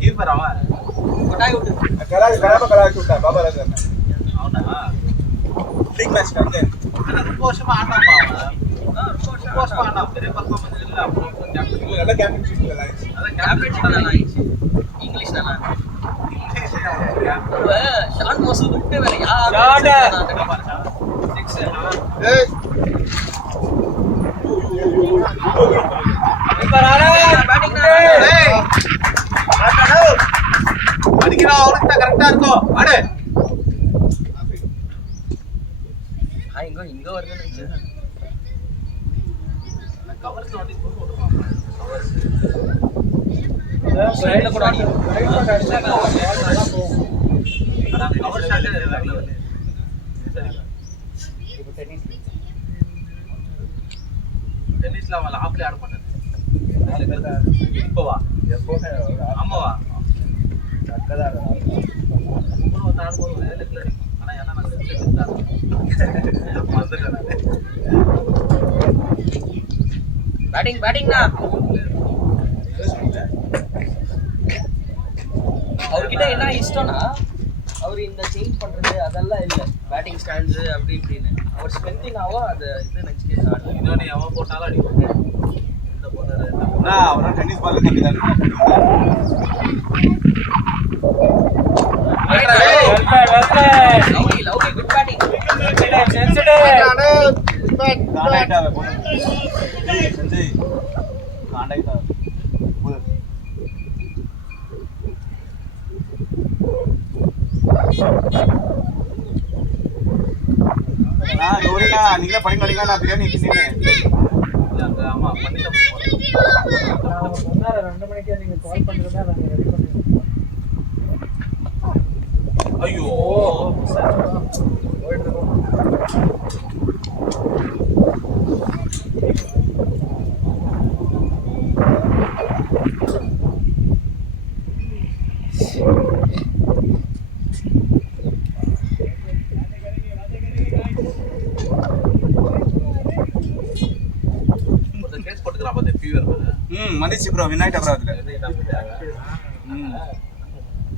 கீப்பர் அவன் கொட்டாய் விட்டு கலா விட்டா பாபா ராஜன் அவனா லீக் மேட்ச் வந்து ரொம்ப வருஷமா ஆடுறான் ரொம்ப வருஷமா ஆடுறான் பெரிய பர்ஃபார்மன்ஸ் இல்ல அப்புறம் கேப்டன் நல்ல கேப்டன்ஷிப் இல்ல அதான் கேப்டன்ஷிப் நல்லா ஆயிடுச்சு இங்கிலீஷ் நல்லா ஷான் மோசல் விட்டு வேற அடிக்கிறா அவருக்கு தான் கரெக்டா இருக்கும் ஆடு இங்க வருது கவர்ஸ் நோட்டீஸ் போட்டுருவாங்க சைடுல கூட அடி கவர் ஷாட் வேற டென்னிஸ்ல அவன் ஆப்ல ஆட மாட்டான் இப்போவா ஆமாவா பேட்டிங்னா அவர்கிட்ட என்ன இஷ்டம்னா அவர் இந்த சேஞ்ச் பண்றது அதெல்லாம் இல்ல பேட்டிங் ஸ்டாண்ட்ஸ் அப்படி இப்படின்னு அவர் ஸ்ட்ரென்த்தினாவோ அது இது நினைச்சுட்டு இன்னொன்னு எவன் போட்டாலும் அடிக்கும் இந்த போட்டாரு அவரோட டென்னிஸ் பால் கம்மிதான் lovely good batting Sanjay Kanda था ना लोरी ना निकला पड़ी नड़ीगा ना बिरयानी तिन्ने ஆமா பண்ணிட்ட நான் சொன்னார 2 மணிக்கு நீங்க கால் பண்றதா நாங்க ரெடி பண்ணிருக்கோம். ஐயோ போயிட்டு இருக்கோம். ಮಂದಿಸಿ ಬ್ರೋ ವಿನಾಯ್ಟ್ ಅವರ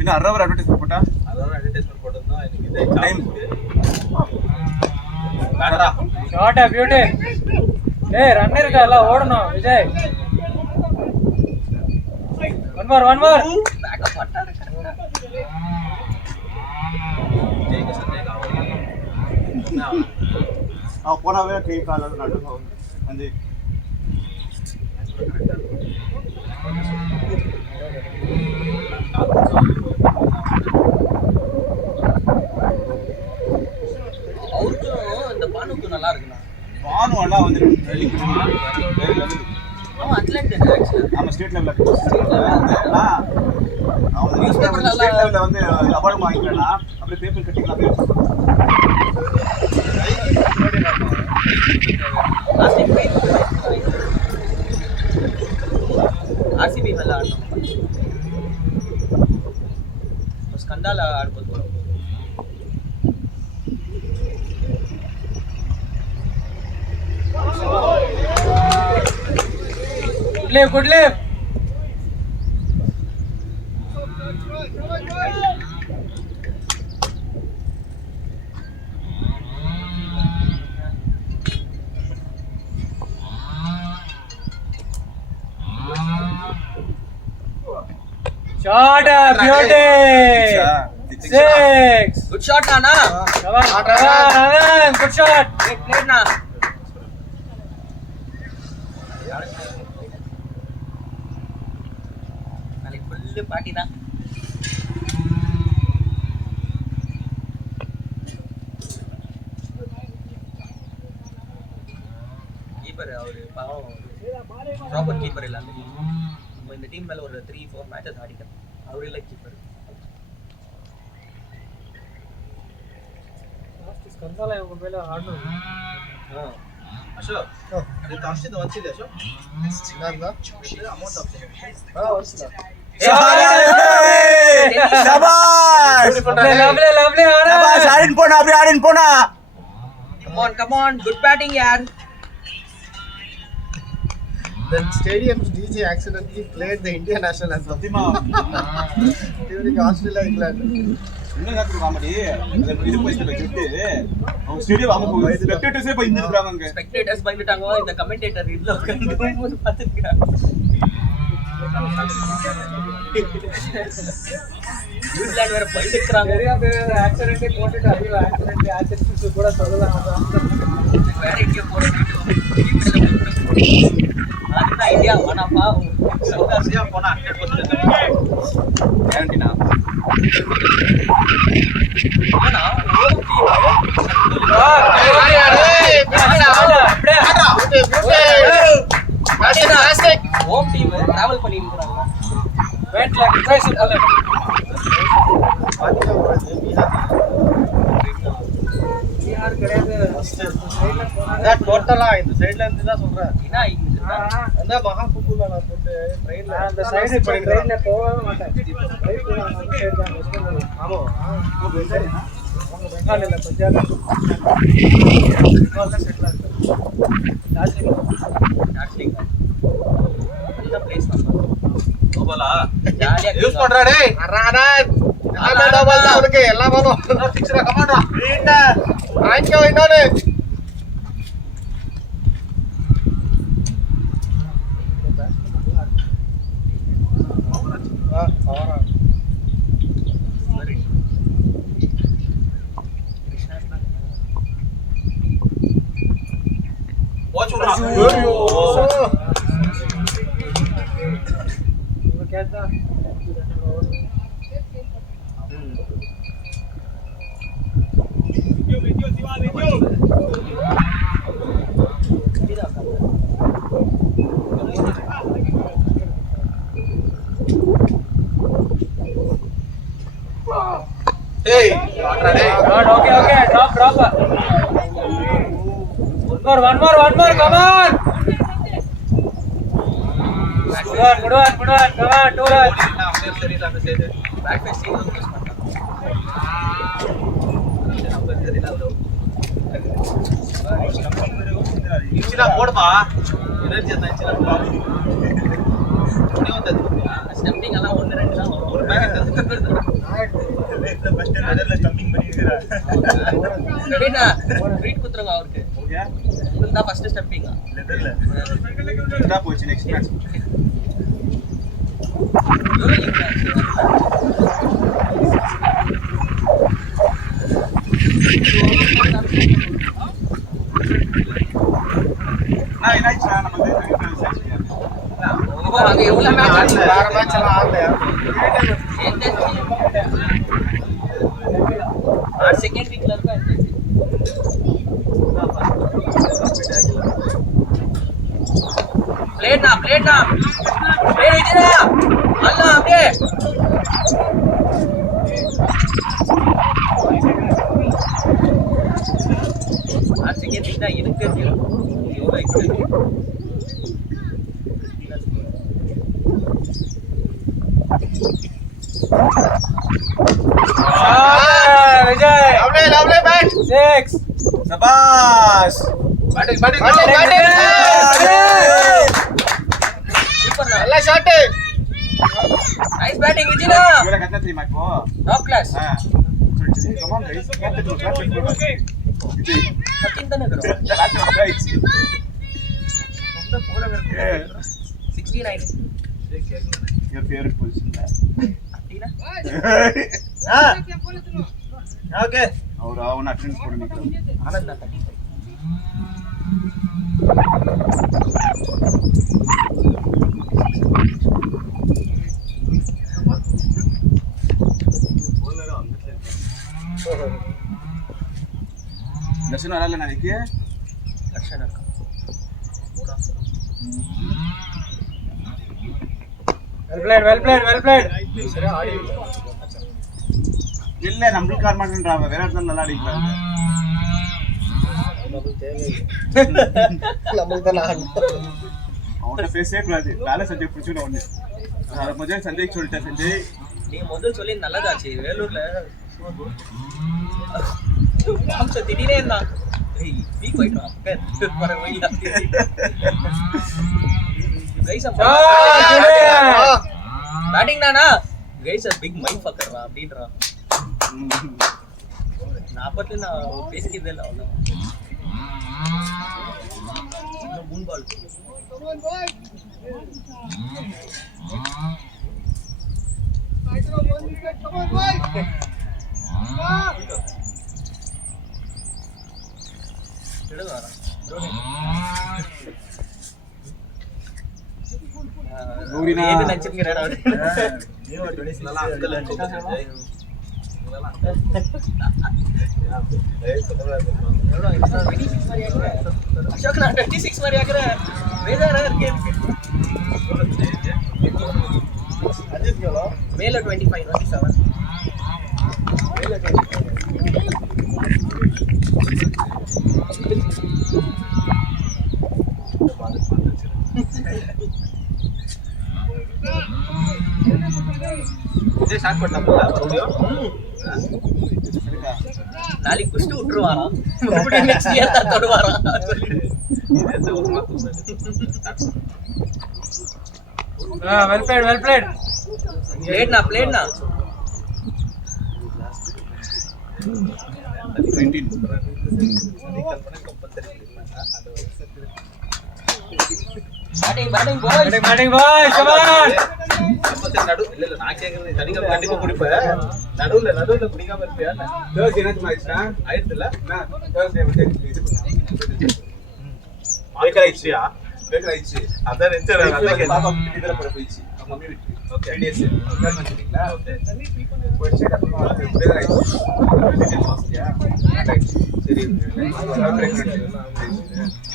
ಇನ್ನು ಅರ್ರವರ್ ಅಡ್ವರ್ಟೈಸ್ಮೆಂಟ್ ಕೊಟ್ಟ ಅಡ್ವರ್ಟೈಸ್ಮೆಂಟ್ ಕೊಟ್ಟದ್ನ ಇದೆ ಟೈಮ್ ಶಾಟ್ ಬ್ಯೂಟಿ ಏ ರನ್ ಇರಲ್ಲ ಓಡணும் ವಿಜಯ್ ಒನ್ ಮೋರ್ ಬ್ಯಾಕಪ್ ಮಾಡ್ತಾರೆ ஜெயிக்க சந்தேகம் அவன் போனாவே கை காலம் நடுவோம் வந்து அவருக்கும் இந்த பானுக்கும் நல்லா இருக்குண்ணா. பானு எல்லாம் வந்து அவன் அத்லெட் தானே ஆக்சுவலா. நம்ம ஸ்டேட் லெவலில் அவன் ஸ்டேட் லெவலில் வந்து அவார்டு வாங்கிக்கிறேன்னா அப்படியே பேப்பர் கட்டிக்கலாம். ಆರ್ಸಿಬಿ ಮೇಲೆ ಆಡೋಣ ಸ್ಕಂದಾಲ ಆಡ್ಬೋದು. Good live Shot, beauty! 6! Good shot, Nana! Come on, good shot! Great play, na! Nalik full party, na! Keeper, proper keeper, illa. இந்த டீம் மேல ஒரு 3-4 மேட்சஸ் ஆடிட்டேன். அவர் இல்ல கீப்பர். லாஸ்ட் ஸ்கந்தால இவங்க மேல ஆடணும். அசோக் அது காஸ்ட் வந்துச்சு அசோக் என்னன்னா அமௌண்ட் ஆஃப் வந்துச்சு. சபாஷ் லவ்லி ஆனா சபாஷ் ஆடின் போனா come on good batting yaar. The stadium's DJ accidentally played the Indian national anthem during Australia England. என்ன காமெடி இது போய் சொல்லிட்டு அவங்க ஸ்டேடியம் அவங்க ஸ்பெக்டேட்டர்ஸே போய் இருக்காங்க அங்க. ஸ்பெக்டேட்டர்ஸ் பயந்துட்டாங்க. இந்த கமெண்டேட்டர் இதுல உட்கார்ந்து பாத்துட்டாங்க. நியூசிலாந்து வேற பயந்துக்கறாங்க. வேற ஆக்சிடென்ட் போட்டுட்டு அது ஆக்சிடென்ட் கூட சொல்லலாம். வேற எங்க போறது? அதுதான் ஐடியா பண்ணப்பா. சவுத் ஆசியா போனா 100% கேரண்டினா. ஆனா ஒரு டீம் ஹோம் டீம் டிராவல் பண்ணி இருக்காங்க. வேட்ல ட்ரைஸ் பண்ணல. யார் கிடையாது. அதான் டோட்டலா இந்த சைடுல இருந்து தான் சொல்றேன். ஏன்னா அந்த மகா குப்புல நான் போட்டு ட்ரெயின்ல அந்த சைடு ட்ரெயின்ல போகவே மாட்டேன். ரைட் போறாங்க அந்த சைடு தான் வெஸ்ட் பெங்கால். ஆமா அவங்க பெங்கால் இல்ல பஞ்சாப். பெங்கால் தான் செட்டில் ஆகுது. டார்ஜிலிங் நல்ல பிளேஸ் நம்ம. கோபாலா ஜாலியா யூஸ் பண்றா டேய். அறாடா எல்லாமே டபுள் தான் இருக்கு. எல்லா பாலும் சிக்ஸ்ரா கமாண்டா வீட்டா வாங்கிக்கோ இன்னொரு. வாட்ச் விடுறா. वो क्या था ஏய் வாட்ரா டேய். okay drop one more come on good one come on 2 runs தெரியல அந்த side back face scene use பண்றாங்க. இன்சிடா போடுமா எனர்ஜி அந்த இன்சிடா பாபு நீ வந்து ஸ்டம்பிங் எல்லாம் 1-2 தான் வரும். ஒரு பேக்கெட் ஃபர்ஸ்ட் நெதர்ல ஸ்டம்பிங் பண்ணிக்கிறா. ரவீனா ட்ரீட் குத்துறங்க அவருக்கு. ஓகே இதுதான் ஃபர்ஸ்ட் ஸ்டம்பிங். நெதர்ல என்ன போச்சு நெக்ஸ்ட் மேட்ச் எவ்வளவு மேட்ச் வேற மேட்ச் எல்லாம் ஆடலையா? செகண்ட் வீக்ல இருக்கா பிளேட்னா பிளேட் விஜயா அல்ல அப்படியே செகண்ட் வீக் தான் எனக்கு தெரியும் விஜய் லவ்லி பேட் 6 சபாஷ் பேட்டிங் சூப்பர் நல்ல ஷாட். நைஸ் பேட்டிங் விஜயா இவர கத்த தெரியுமா இப்போ top class come on guys captain cutting தானே கரோ ரொம்ப போல இருக்கு 69 your favorite position அப்படினா ஓகே அவர் அவன அட்டெண்டன்ஸ் போட நிக்கிறார் ஆனந்த் தான் 35 லட்சணம் வரல நாளைக்கு லட்சணம் இருக்கா well played சரியா ஆடி இல்ல நம்மளுக்கு கார் மாட்டேன்றாங்க வேற இடத்துல நல்லா அடிக்கிறாங்க நமக்கு தான் ஆடணும். அவன்கிட்ட பேசவே கூடாது வேலை சஞ்சய் பிடிச்சுன்னு ஒண்ணு அதை முதல்ல சஞ்சய் சொல்லிட்டேன் சஞ்சய் நீ முதல் சொல்லி நல்லதாச்சு வேலூர்ல திடீரே இருந்தான் வீக் போயிட்டு வர வழியா பேட்டிங் தானா கைஸ் அ பிக் மைண்ட் ஃபக்கர்ரா அப்படின்றான் 40 நான் பேசிக்கிறதே இல்லை அவ்வளோ மூணு பால் அசோக் நான் 26 மாதிரி ஆக்குறேன் வேதாரா இருக்கு அஜித் எவ்வளோ? மேல 25 27 மேல இதே ஸ்டார்ட் பண்ணாமல மறுபடியும் நாளைக்கு குஸ்ட் விட்டுருவாராம் மறுபடியும் நெக்ஸ்ட் இயர் தான் தொடுவாராம் well played பிளேட்னா 19 batting boys come on நடு இல்ல நான் கேக்குறது தனியா கண்டிப்பா குடிப்பேன் நடுவுல குடிக்காம இருப்பியா தேர்ஸ்டே என்ன மேட்ச்னா ஆயிடுதுல தேர்ஸ்டே வந்து இது பேக்கரைச்சியா பேக்கரைச்சி அதான் நிச்சயம் அதான் பாப்பா இதுல போற போயிச்சு மம்மி வீட்டுக்கு ஓகே டேஸ் என்ன பண்ணிட்டீங்களா ஓகே போயிச்சு அப்புறம் பேக்கரைச்சி சரி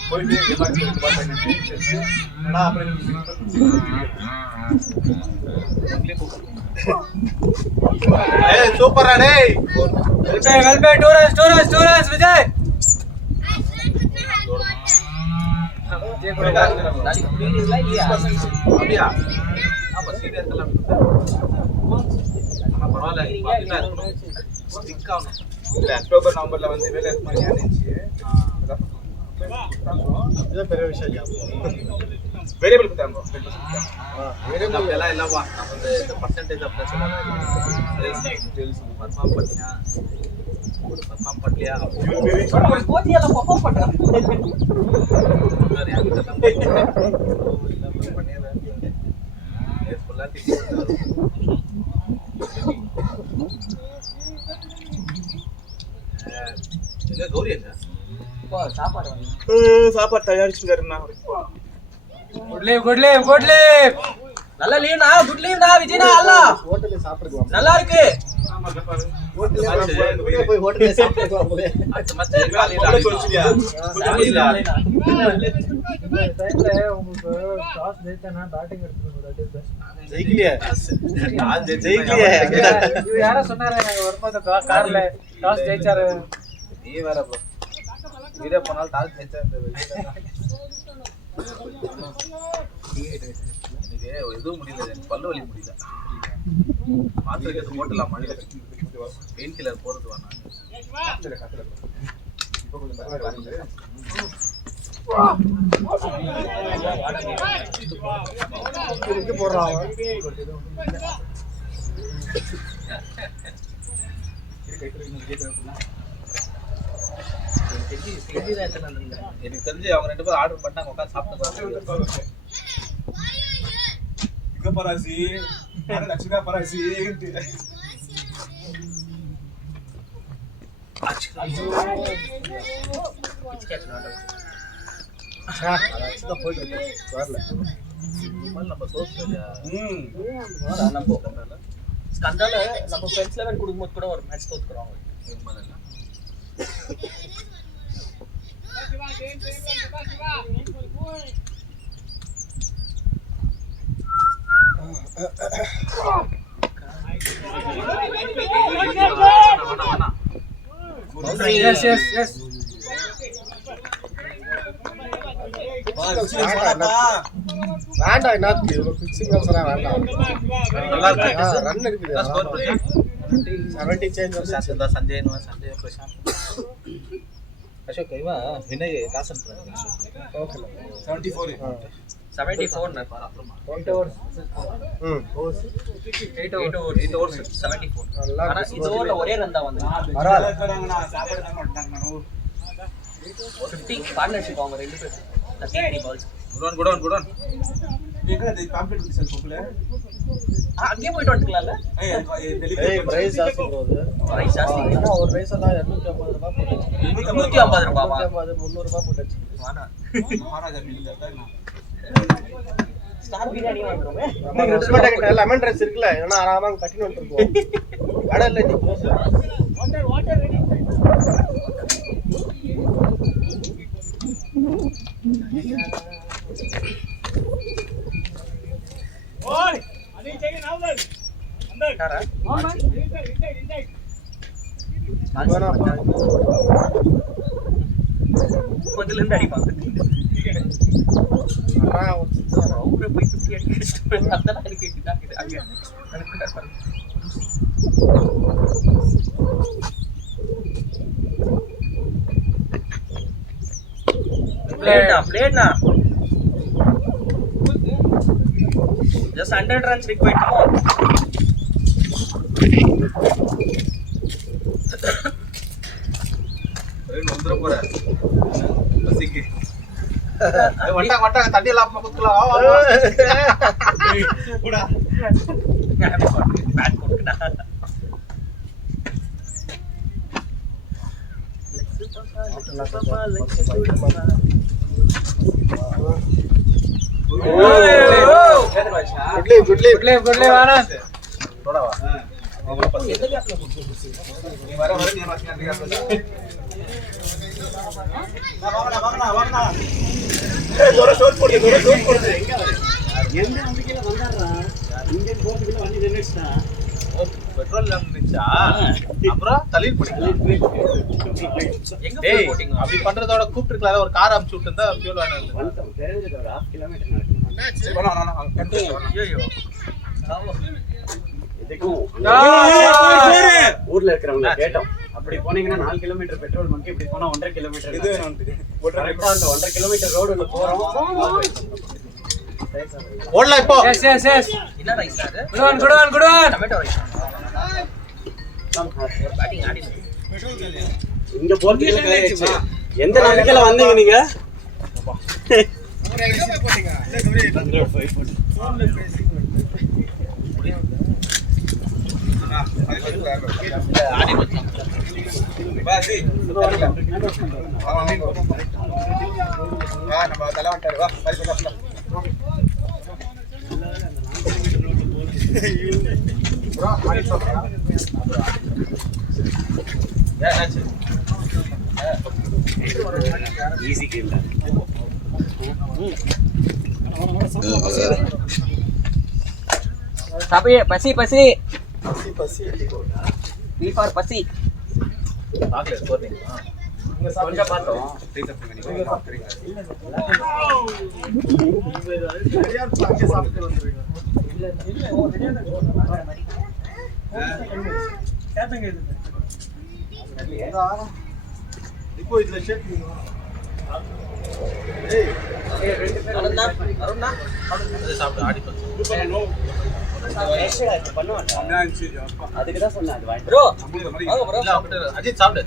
போயிட்டு நான் அப்புறம் சூப்பரா டேய் well played two runs Vijay நாளைக்கு குடிக்கிறீங்களா இல்லையா அப்படியா ஆமா சீனியர் எல்லாம் ஆனா பரவாயில்ல ஸ்டிக் ஆகணும் இல்ல அக்டோபர் நவம்பர்ல வந்து வேலை இருக்க மாதிரி இருந்துச்சு இதுதான் பெரிய விஷயம். வேரியபிள் கொடுத்தாங்க வேரியபிள் எல்லாம் இல்லவா நம்ம இந்த பர்சன்டேஜ் ஆஃப் பர்ஃபார்ம் பண்ணலையா கோச்சி எல்லாம் பெர்ஃபார்ம் பண்றாங்க கௌரி சாப்பாடு சாப்பாடு தயாரிச்சுருக்காருண்ணா good leave நல்ல லீவ்னா, குட் லீவ்னா விஜய்னா அல்ல. ஹோட்டல்ல சாப்பிடுறோம். நல்லா இருக்கு. ஹோட்டல்ல போய் ஹோட்டல்ல சாப்பிடுறோம் போல. அடுத்த மேட்ச் காலையில சொல்லியா சாமில இந்த டைம்ல உங்களுக்கு டாஸ் ஜெயிச்சனா பேட்டிங் எடுத்துக்கணும். That is best. ஜெயிக்கலையே. இது யாரோ சொன்னாரே நாங்க வரும்போது கார்ல டாஸ் ஜெயிச்சாரு. நீ வேற ப்ரோ வீடியோ பண்ணால டாஸ் ஜெயிச்சா எனக்கு எதுவும் முடியல, எனக்கு பல்லு வலி முடியல. மாத்திரைக்கு எதுவும் போட்டுலாம் மழை பெயின் கில்லர் போடுறது வேணாம். போடுறான் எனக்கு தெரிஞ்சு அவங்க 2 பேரும் ஆர்டர் பண்ணாங்க, உட்காந்து சாப்பிட்டு பராசி லட்சுமி பராசி நம்ம சோசியல் ஸ்கந்தால நம்ம ஃப்ரெண்ட்ஸ் 11 கொடுக்கும்போது கூட ஒரு மேட்ச் தோத்துக்குறோம். எஸ் எஸ் எஸ் வேண்டாம். என்னத்துக்கு இவ்வளவு பிச்சிங் அவசரம் வேண்டாம். நல்லா இருக்கு. ரன் இருக்குது. ஸ்கோர் பண்ணி 70 சேஞ்ச் வந்து சாந்தா சஞ்சய் பிரசாந்த் அசோக் கைவா வினய் காசன் ஓகே 74 74 அப்புறமா 8 ஓவர்ஸ் 8 ஓவர்ஸ் 74. நல்லா ஆனா இந்த ஓவர்ல ஒரே ரன் தான் வந்து பரவாயில்ல. 50 பார்ட்னர்ஷிப் அவங்க ரெண்டு பேரும் 33 பால்ஸ். குட் ஆன் இது காம்படிட்டிவ் செல் போகல அங்கே போயிட்டு வந்துக்கலாம்ல. ஏய் பிரைஸ் ஜாஸ்தி போகுது. பிரைஸ் ஜாஸ்தி என்ன ஒரு பிரைஸ் எல்லாம் 250 ரூபாய் போட்டுச்சு. 250 ரூபாவா? 300 ரூபாய் போட்டுச்சு. வாடா மகாராஜா மீன் தான் ஸ்டார் பிரியாணி வாங்குறோமே. நம்ம ரெஸ்பெக்ட் கிட்ட லெமன் ரைஸ் இருக்குல, ஏன்னா ஆறாம கட்டின்னு வந்துருக்கோம். கடை இல்ல நீ க்ளோஸ். Water ready. ஓய் அதை செய்ய நாவல் அந்த காரா கொஞ்சம் இருந்து அடிப்பாங்க. அவரே போய் 50 அடிச்சிட்டு அதெல்லாம் எனக்கு இதாக்குது. அங்க எனக்கு Play. Just 100 runs required more. வந்துற போற பசிக்கு வட்டா தண்ணி எல்லாம் குத்துலாம் கூட பேட் போட்டுடா. குட் லீவ் வாடா. போடவா அவங்கள பசி நீ வர நீ வாங்கடா ஏய் தோர ஷாட் போடு எங்க வண்டில வந்தாரா இங்க போறதுக்குள்ள வண்டி நின்னுச்சா ஓ பெட்ரோல் நின்னுச்சா அப்புறம் தலீல் பண்ணிக்கலாம் எங்க டேய் போட்டிங்க? அப்படி பண்றதோட கூப்பிட்டுருக்கல ஒரு கார் அமுச்சு விட்டுந்தா ஃபியூல் வாங்க வந்துட்டோம் தெரிஞ்சது ஒரு 1/2 கிலோமீட்டர் நடக்கணும். ஐயோ ஊர்ல இருக்கிறவங்க கேட்டோம், அப்படி போனீங்கன்னா 4 கிலோமீட்டர் பெட்ரோல் பங்க், இப்படி போனா 1.5 கிலோமீட்டர். இது கரெக்டா அந்த 1.5 கிலோமீட்டர் ரோடுல போறோம். ஓடலாம் இப்போ எஸ் எஸ் எஸ் என்ன ரைஸ் அது? Good one tomato rice. Batting ஆடி இங்க போறதுக்கு எந்த நம்பிக்கையில வந்தீங்க நீங்க? நம்ம தலை வந்துட்டாரு வா ஈஸி கேம் சாப்பிடு பசி பசி பசி பி ஃபார் பசி சாக்லேட் போறீங்களா கொஞ்சம் பார்த்தோம் ரீசெட் பண்ணி அங்கே சாப்பிட்டு வந்துருங்க இப்போ இதுல ஷேக் அருணா அருணா சாப்பிட்டு ஆடி அதுக்கு தான் சொன்னேன் அது வாங்கி ப்ரோ வாங்க ப்ரோ அஜித் சாப்பிடு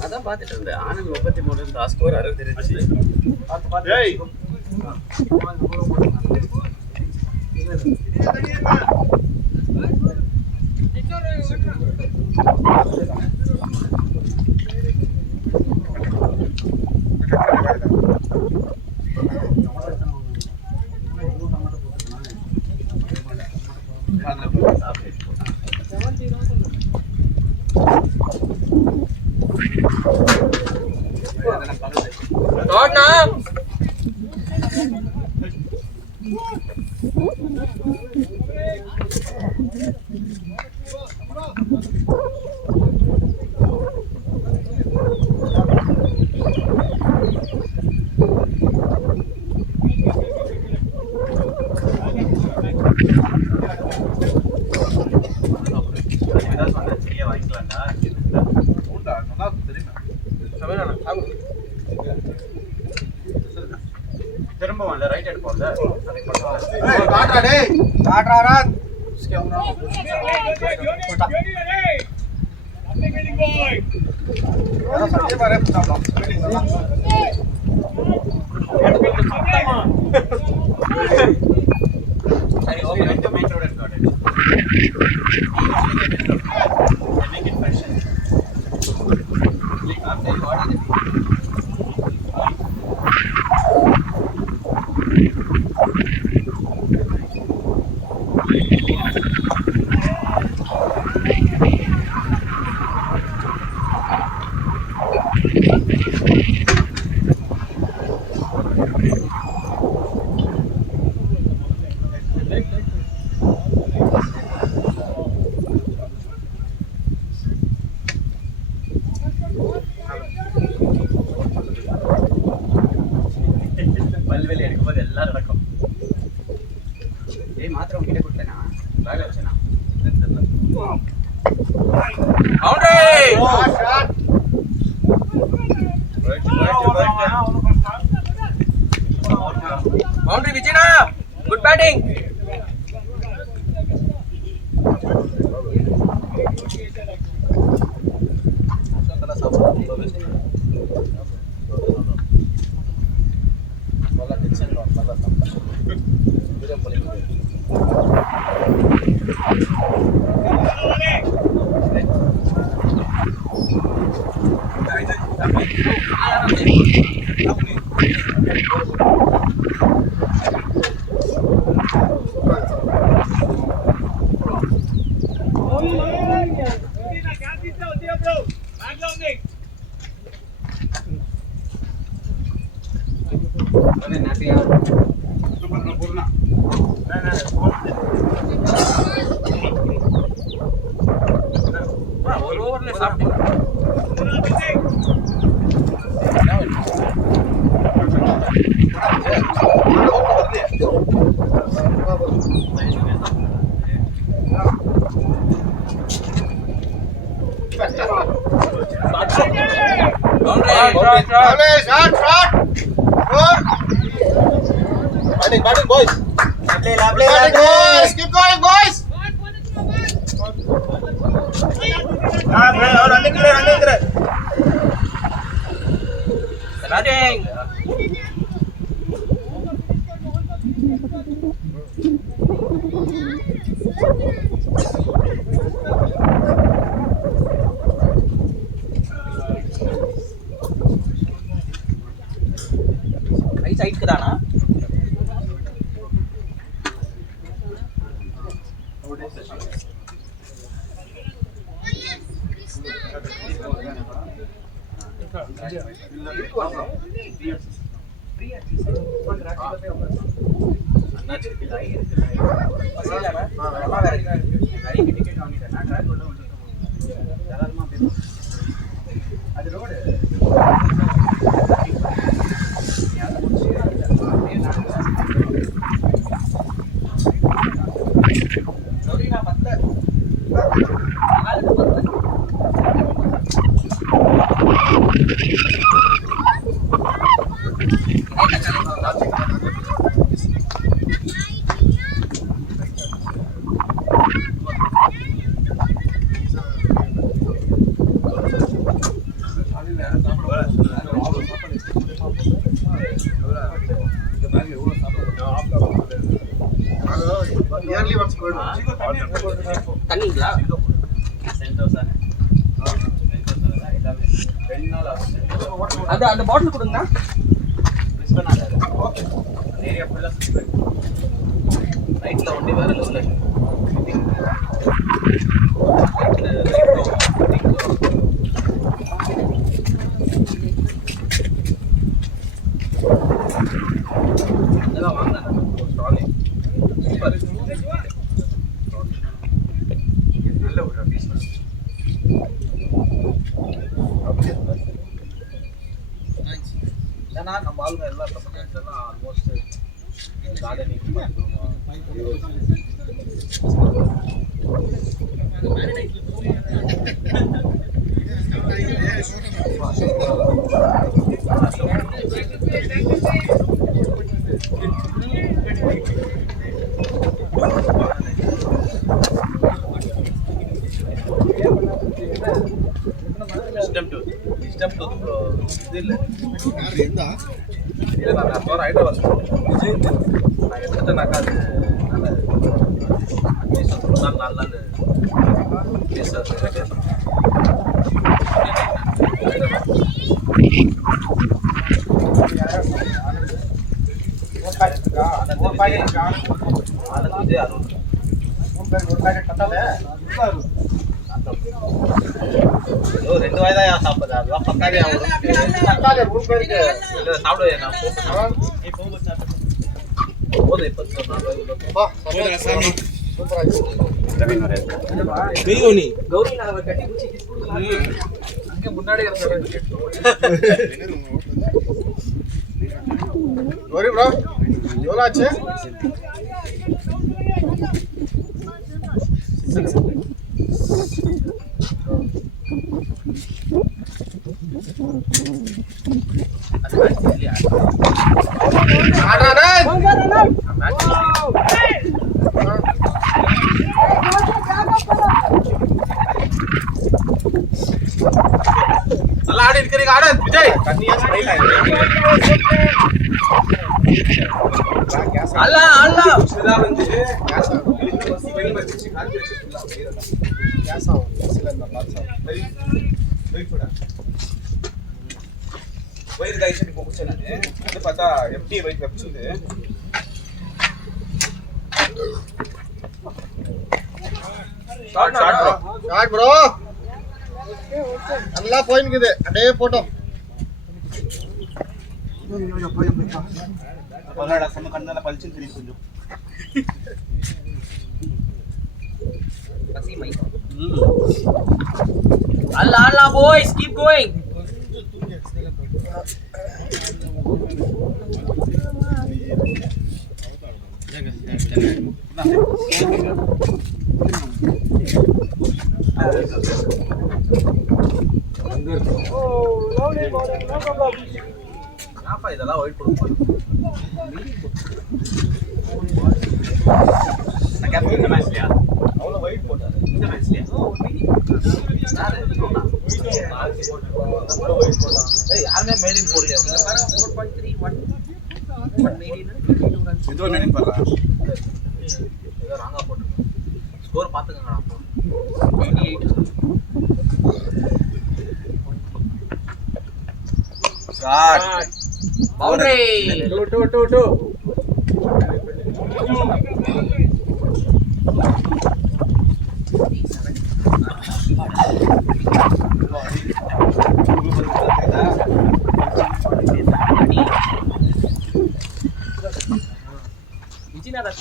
அதான் பார்த்துட்டு இருந்தேன் ஆனந்த் 33 ஸ்கோர் 60 இருந்துச்சு தோட்னா திரும்ப வரல ரைட் எடுப்போம்ல காட்றா டேய் காட்றாடா சத்தியமா ரேப் பண்ணலாம் சரி ஓகே ரெண்டு மைக்ரோட எடுத்து make it fresh like after you order பல்வெளி எடுக்கும்போது எல்லாரும் நடக்கும் ஏய் மாத்திரம் உங்ககிட்ட கொடுத்தேனா பேக் வச்சேனா பவுண்டரி விஜயனா குட் பேட்டிங் ஒரு ஓவர்ல சாப்பிட்டு Batting boys. Batting boys, keep going boys. batting அது ரோடு இயர்லி ஒன்ஸ் போயிடும். தண்ணிங்களா அது அந்த பாட்டில் கொடுங்க. நைட்ல ஒண்டி வேற லெவல்ல ஏன்னா நம்ம ஆளுங்க எல்லா கம்பெனிஸ் எல்லாம் almost gardening wisdom tooth bro இது இல்ல யாரு எந்தா இல்ல நான் போற ஹைதராபாத் நான் எடுத்துட்டேனாக்கா அது அட்லீஸ்ட் 4 நாள் ரெண்டு வாய்தா சாப்பிடுது அதுதான் பத்தாதே சாப்பிடுவேன் நான் போகுது கௌரி நான் கட்டி குச்சி கிஸ் கொடுக்கலாம். அங்கே முன்னாடி இருந்தாரு கௌரி ப்ரோ எவ்வளோ ஆச்சு? நல்லா ஆடி இருக்கிறீங்க ஆனந்த் விஜய் தண்ணியா ஸ்டைல் அல்லா அல்லா இதெல்லாம் வந்து கேஸ் ஆகும். வெளியே வச்சு காஞ்சி வச்சுக்கலாம் கேஸ் ஆகும். சில இந்த பார்ட்ஸ் ஆகும். வயிறு டைஷன் இப்போ குடிச்சேன் நான் அது பார்த்தா எம்டி வயிறு வெப்சுது ஷார்ட் ப்ரோ ஷார்ட் ப்ரோ நல்லா போயின்னுக்குது அப்படியே போட்டோம். பரவாயில்ல சொன்ன கண்ணால பளிச்சுன்னு தெரியும் கொஞ்சம் பசிமை அல்லா அல்லா boys keep going. ஏன்ப்பா இதெல்லாம் ஒயிட் கொடுப்போம் நான் கேப்டன் இந்த மேட்ச்லயா அவ்வளோ ஒயிட் போட்டாரு இந்த மேட்ச்லயா யாருமே மேடின் போடலையா 4.31 மேடின் இதுவும் மேடின் போடுறா ஏதோ ராங்கா போட்டு ஸ்கோர் பார்த்துக்கங்கடா அப்போ 88 ஷாட் boundary. 2 2 2 விஜயநாதன்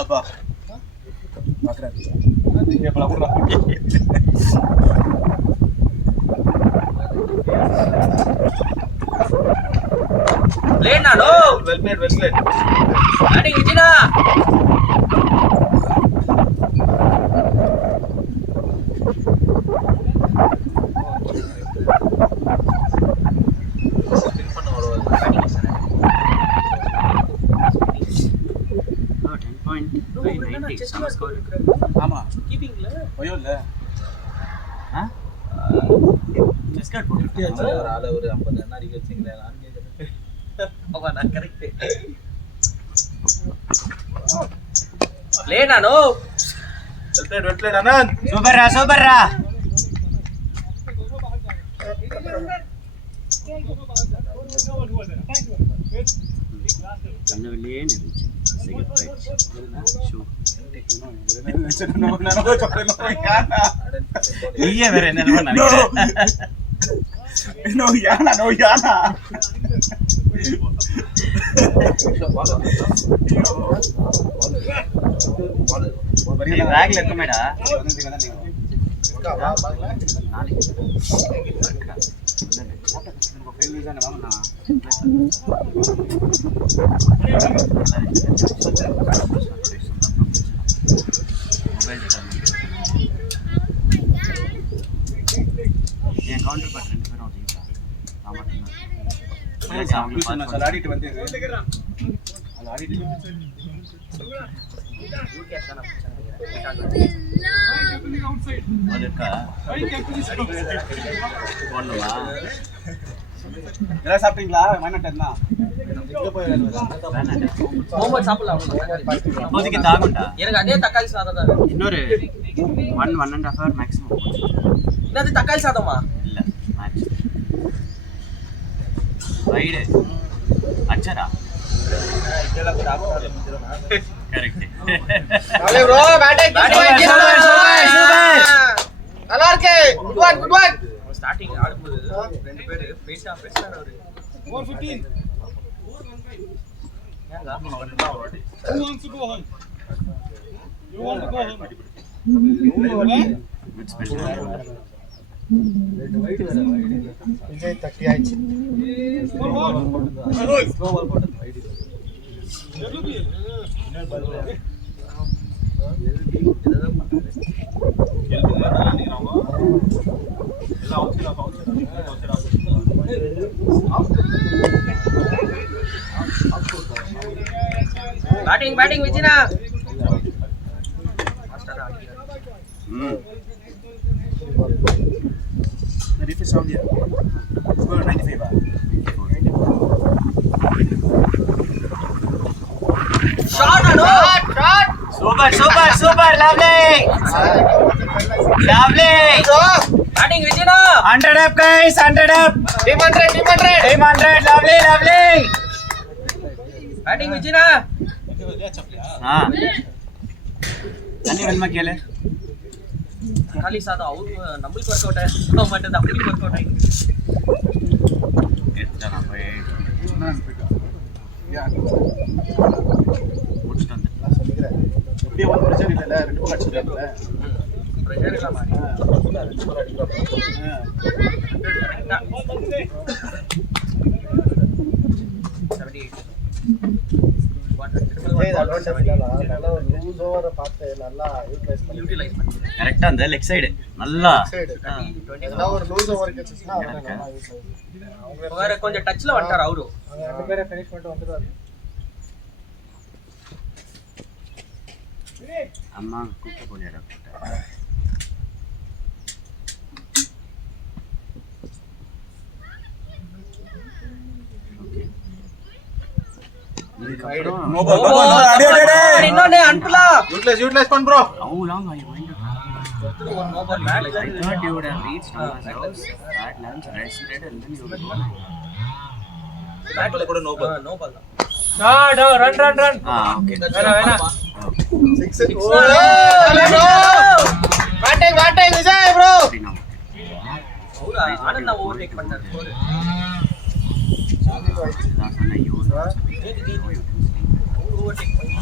அப்பா நீங்க பலகுறா லேட் நானோ வெல் பிளேட் பேட்டிங் விஜயனா ஆமா கீப்பிங்ல ஐயோ இல்ல டிஸ்கார்ட் போட்டு ஒரு ஆள ஒரு 50 என்ன அடிக்க வச்சீங்களே நான் கேக்குறேன் அப்பா நான் கரெக்ட் லே நானோ வெல் பிளேட் அனந்த் சூப்பர்ரா நீயே வேற என்ன நோ யானா பேக்ல இருக்கமேடா என் கவுண்டர் பார்ட் 2 பேரும் ஒதுங்கிட்டாங்க. ஆடிட்டு வந்து அது ஆடிட்டு அதுக்கா ஒண்ணுமா எல்லாம் சாப்பிட்டீங்களா மைனட் என்ன எங்க போய் மோமோஸ் சாப்பிடலாம் இப்போதைக்கு தாகுண்டா. எனக்கு அதே தக்காளி சாதம் தான் இன்னொரு 1.5 hour மேக்ஸிமம். என்னது தக்காளி சாதமா இல்ல மேக்ஸ் ரைடு அச்சரா கரெக்ட். நாளே ப்ரோ பேட்டிங் நல்லா இருக்கு குட் ஒன் ஸ்டார்டிங் ஆடும்போது ரெண்டு பேர் பேசா ஒரு 415. Who wants to go home? You want to go home? Good special. Vijay 30 ஆயிடுச்சு பேட்டிங் விஜயனா Refresh down here. Score 95. Shot super lovely batting விஜயனா 100 up guys, 100 up. Team 100 lovely batting விஜயனா தண்ணி வேணுமா கேளு. தக்காளி சாதம் அவரு நம்மளுக்கு ஒர்க் அவுட் ஆக மாட்டேது அப்படி ஒர்க் அவுட் ஆகிடுது எடுத்துட்டேன் நான் போய் முடிச்சுட்டு வந்துட்டேன். இப்படியே ஒரு பிரச்சனை இல்லைல்ல, ரெண்டு பக்கம் அடிச்சிருக்காங்கல்ல. ப்ரெஷர் இல்லாம நல்லா ஒரு லூஸ் ஓவரை பார்த்து நல்லா யூட்டிலைஸ் பண்ணி கரெக்டா அந்த லெக் சைடு நல்லா ஏதாவது ஒரு லூஸ் ஓவர் கேட்சுனா நல்லா வேற கொஞ்சம் டச்ல வந்துட்டார் அவரு ரெண்டு பேரை ஃபினிஷ் பண்ணிட்டு வந்துடுவாரு அம்மா கூப்பிட்டு போலியாடா. இன்னொன்னு அனுப்பலாம் யூட்டிலைஸ் பண்ணு bro. How long are you going to one more ball I thought you would have reached Nama's house, had lunch, rested, and then you would go. பேட்ல கூட நோ பால். நோ பால் தான் run Okay. வேணா six batting Vijay overtake பண்ணாரு score நான் சொன்னேன் you overtake பண்ணி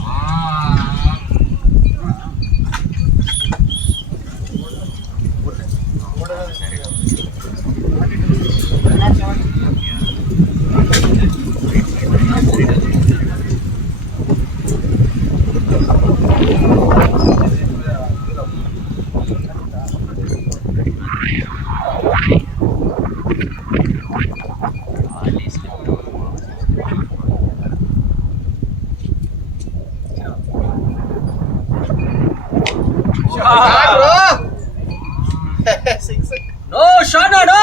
no shot no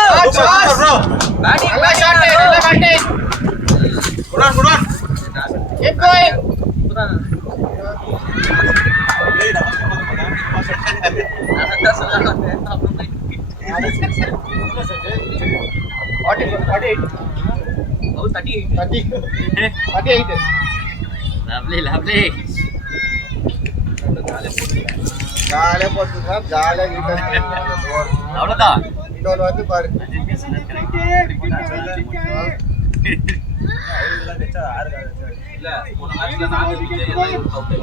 bro batting good on Keep going. இப்பதான் நான் சொல்லலாம் அப்புறம் 48. ஓ 38 38. lovely ஜாலியா போட்டுருக்கான், ஜாலியா கிட்ட அவ்வளவுதான் இன்னொன்று வந்து பாரு. இல்ல போன மேட்ச்ல 4 விக்கெட் எல்லாம் அவுட்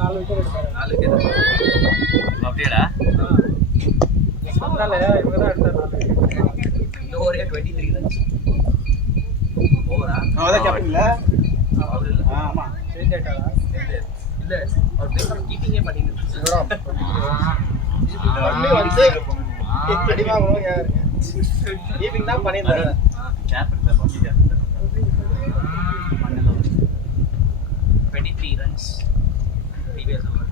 நாலு விக்கெட் எடுத்தாரு. 4 விக்கெட் அப்படியேடா அதனால இவங்க தான் எடுத்தாரு 4 விக்கெட். இந்த ஓவரே 23 ரன்ஸ் ஓவரா அவதான் கேப்டன் இல்ல அப்படி இல்ல ஆமா சேஞ்ச் ஆயிட்டாரா இல்ல அவர் பேசாம கீப்பிங்கே பண்ணிட்டு இவரும் பண்ணி வந்து அடி வாங்கணும் யாரு? ஈவினிங் தான் பண்ணியிருந்தாரு. கேப்டன் பண்ணி captain 23 runs previous over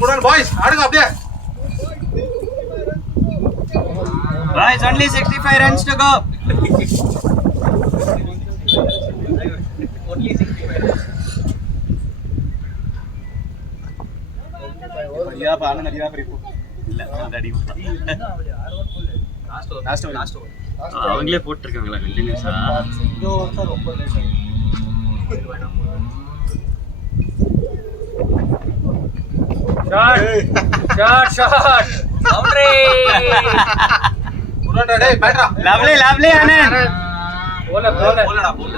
good on boys ஆடுங்க அப்படியே boys only 65 runs to go only 65 runs சரியா பான நிறைய பரிப்பு இல்ல அந்த அடி லாஸ்ட் ஓவர் அவங்களே போட்டுருக்காங்களா கண்டினியூஸா இந்த ஓவர் ரொம்ப லேட் ஆயிடுச்சு. ஷாட் பவுண்டரி good on டேய் பேட்ரா lovely ஆனந்த் போலர் போலடா போல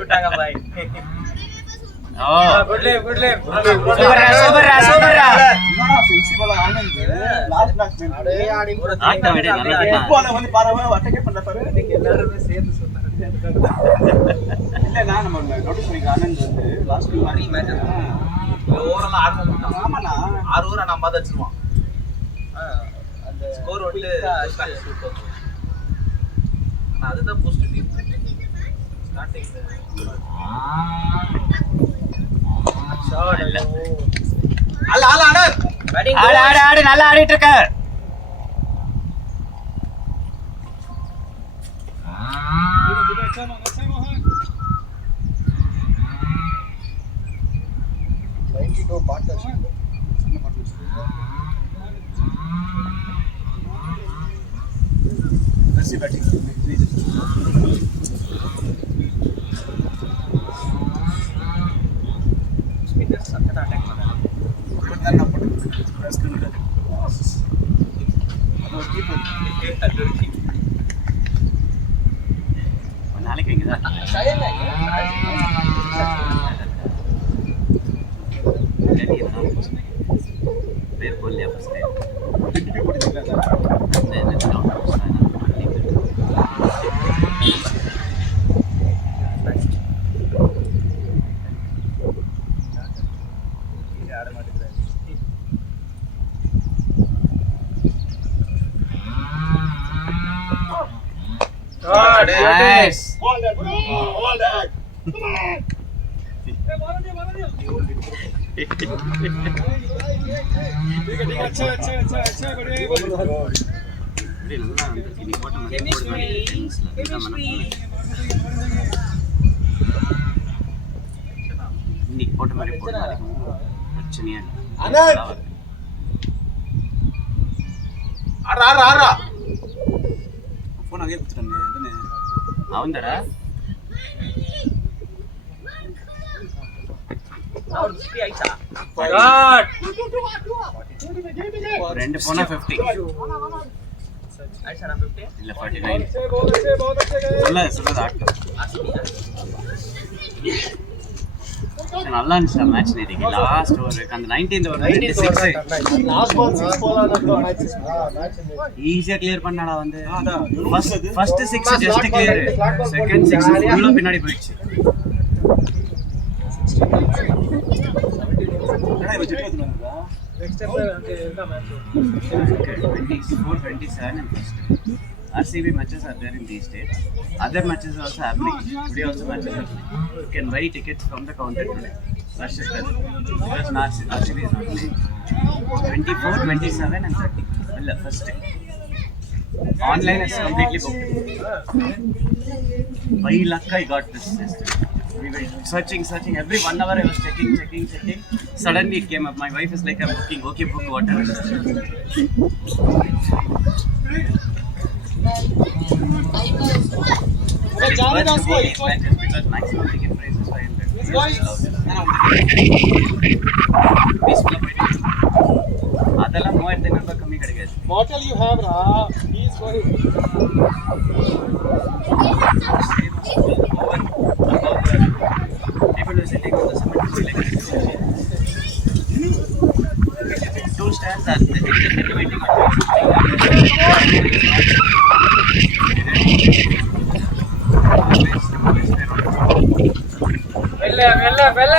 விட்டாங்க பாய் ஓ குட் லேவ் சூப்பர்ரா என்னடா சென்சிபிளா ஆனந்த் லாஸ்ட் மேட்ச் அப்படியே ஆடி ஒரு ஆட்டம் விட நல்லா தான் ஃபுட்பால வந்து பாரவ அட்டாக் பண்ண பாரு. நீங்க எல்லாரும் சேர்ந்து சொன்னாங்க இல்ல நான் நம்ம நோட்டீஸ் பண்ணி ஆனந்த் வந்து லாஸ்ட் Three matches. ஓவரெல்லாம் ஆட மாட்டான் ஆமாண்ணா 6 ஓவர் நம்ம தான் வச்சிருவான் அந்த ஸ்கோர் வந்து சூப்பர் அதுதான் பாசிட்டிவ் ஸ்டார்டிங் அல்ல பேட்டிங் ஆடு நல்லா ஆடிட்டு இருக்க பார்ட்னர்ஷிப் மெர்சி பேட்டிங் ஸ்பின்னர்ஸ் சத்தன அட்டாக் பண்ணாங்க நாளைக்கு இங்க தான் பேர் போடலையா ஃபர்ஸ்ட் Nice. இப்படி நல்லா வந்து இன்னைக்கு போட்ட மாதிரி போட மாதிரி இன்னைக்கு போட்ட மாதிரி போட பிரச்சனையா ஆறா போன் அங்கே கொடுத்துட்டாங்க அவன் தரா அவர் 50 ஆயிச்சா ரெண்டு போனா 50 ஆயிச்சா நான் 50 இல்ல 49 சொல்ல நல்லா இருந்துச்சு மேட்ச் நேத்திக்கு லாஸ்ட் ஓவர் அந்த 19th ஓவர் 96 லாஸ்ட் பால் 6 போலாம்னு மேட்ச் ஈஸியா கிளியர் பண்ணாடா வந்து ஃபர்ஸ்ட் 6 ஜஸ்ட் கிளியர் செகண்ட் 6 ஃபுல்லா பின்னாடி போயிடுச்சு நெக்ஸ்ட் டைம் அங்க இருக்கா match 24 27 and first RCB matches are there in these days. Other matches are also happening. Today also matches are happening. You can buy tickets from the counter today. Versus that. Because not RCB is not playing. 24, 27 and 30. Well, first day. Online is completely booked. By luck I got this. We were searching. Every 1 hour I was checking. Suddenly it came up. My wife is like, I'm booking. Okay, book whatever. Because maximum ticket price is 500. அதெல்லாம் 3500 ரூபாய் கம்மி கிடைக்காது. Bottle you have, ra. He's going. People are sitting on the cement like 2 stands are waiting. வெல்ல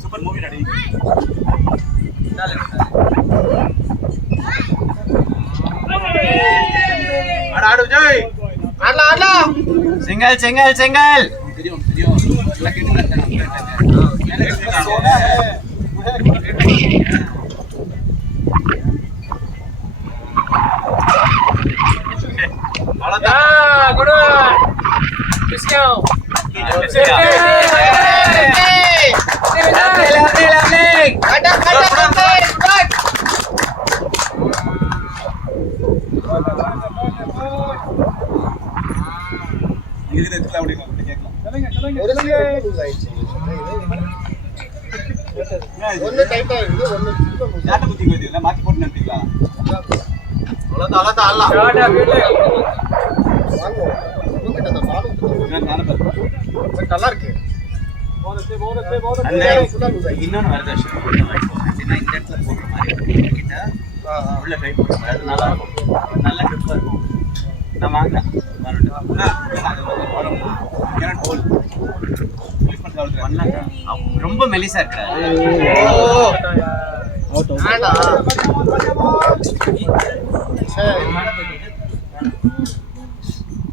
super movie daddy ஆடு விஜய் ஆடலாம் single தெரியும் எல்லாம் good discount ஒன்னு டைட் ஆயிடுது ஒன்னு யார்ட்ட குத்தி போயிடுது மாத்தி போட்டு நிறுத்திங்களா அவ்வளோதான் ஆடலாம் வாங்குவோம் உங்ககிட்ட அந்த பால் நல்லா இருக்கு இன்னொன்னு வருது இந்த இடத்துல போடுற மாதிரி கிட்ட உள்ள கை போடுற மாதிரி அது நல்லா இருக்கும் நல்ல கிரிப்பா இருக்கும் நான் வாங்கினேன் ரொம்ப மெலிசா இருக்கிறாரு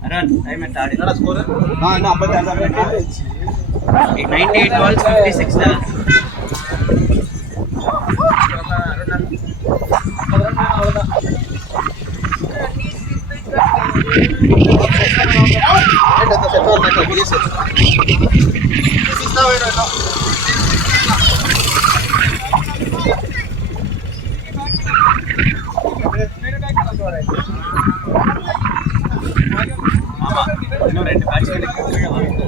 அருண் டைம் எட் ஆடி என்னடா ஸ்கோர் நான் இன்னும் 56 தான் 98 balls 56 தான் ஆமா இன்னும் 2 பேட்ச்களுக்கு கீழே வந்து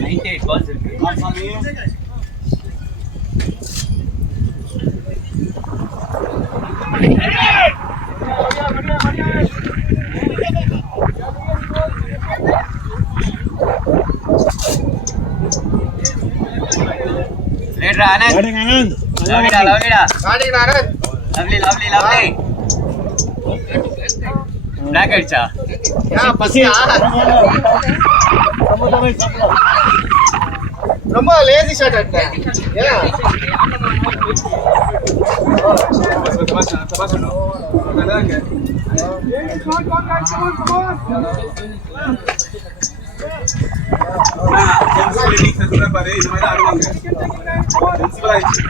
98 balls இருக்கு Later, Anand. Batting Anand. Lovely. Lovely. Black acha. ரொம்ப லேசி ஷாட் அடிச்சேன் பாரு இந்த மாதிரி ஆடுவாங்க சென்சிபிள் ஆயிடுச்சு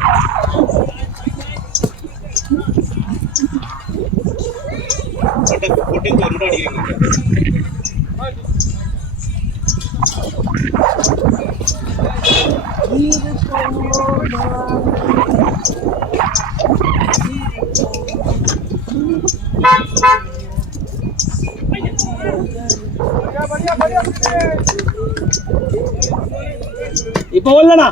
பொட்டிங் ஒரு அடிக்கிறீங்க இப்போ வரலண்ணா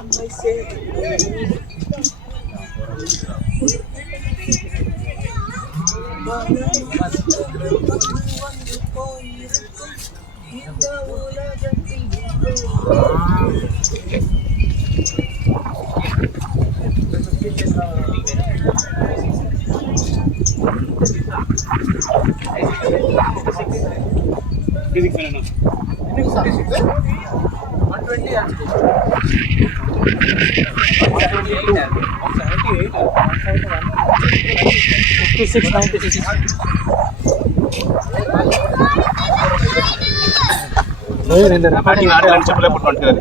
செப்பலே போட்டு வந்துட்டாரு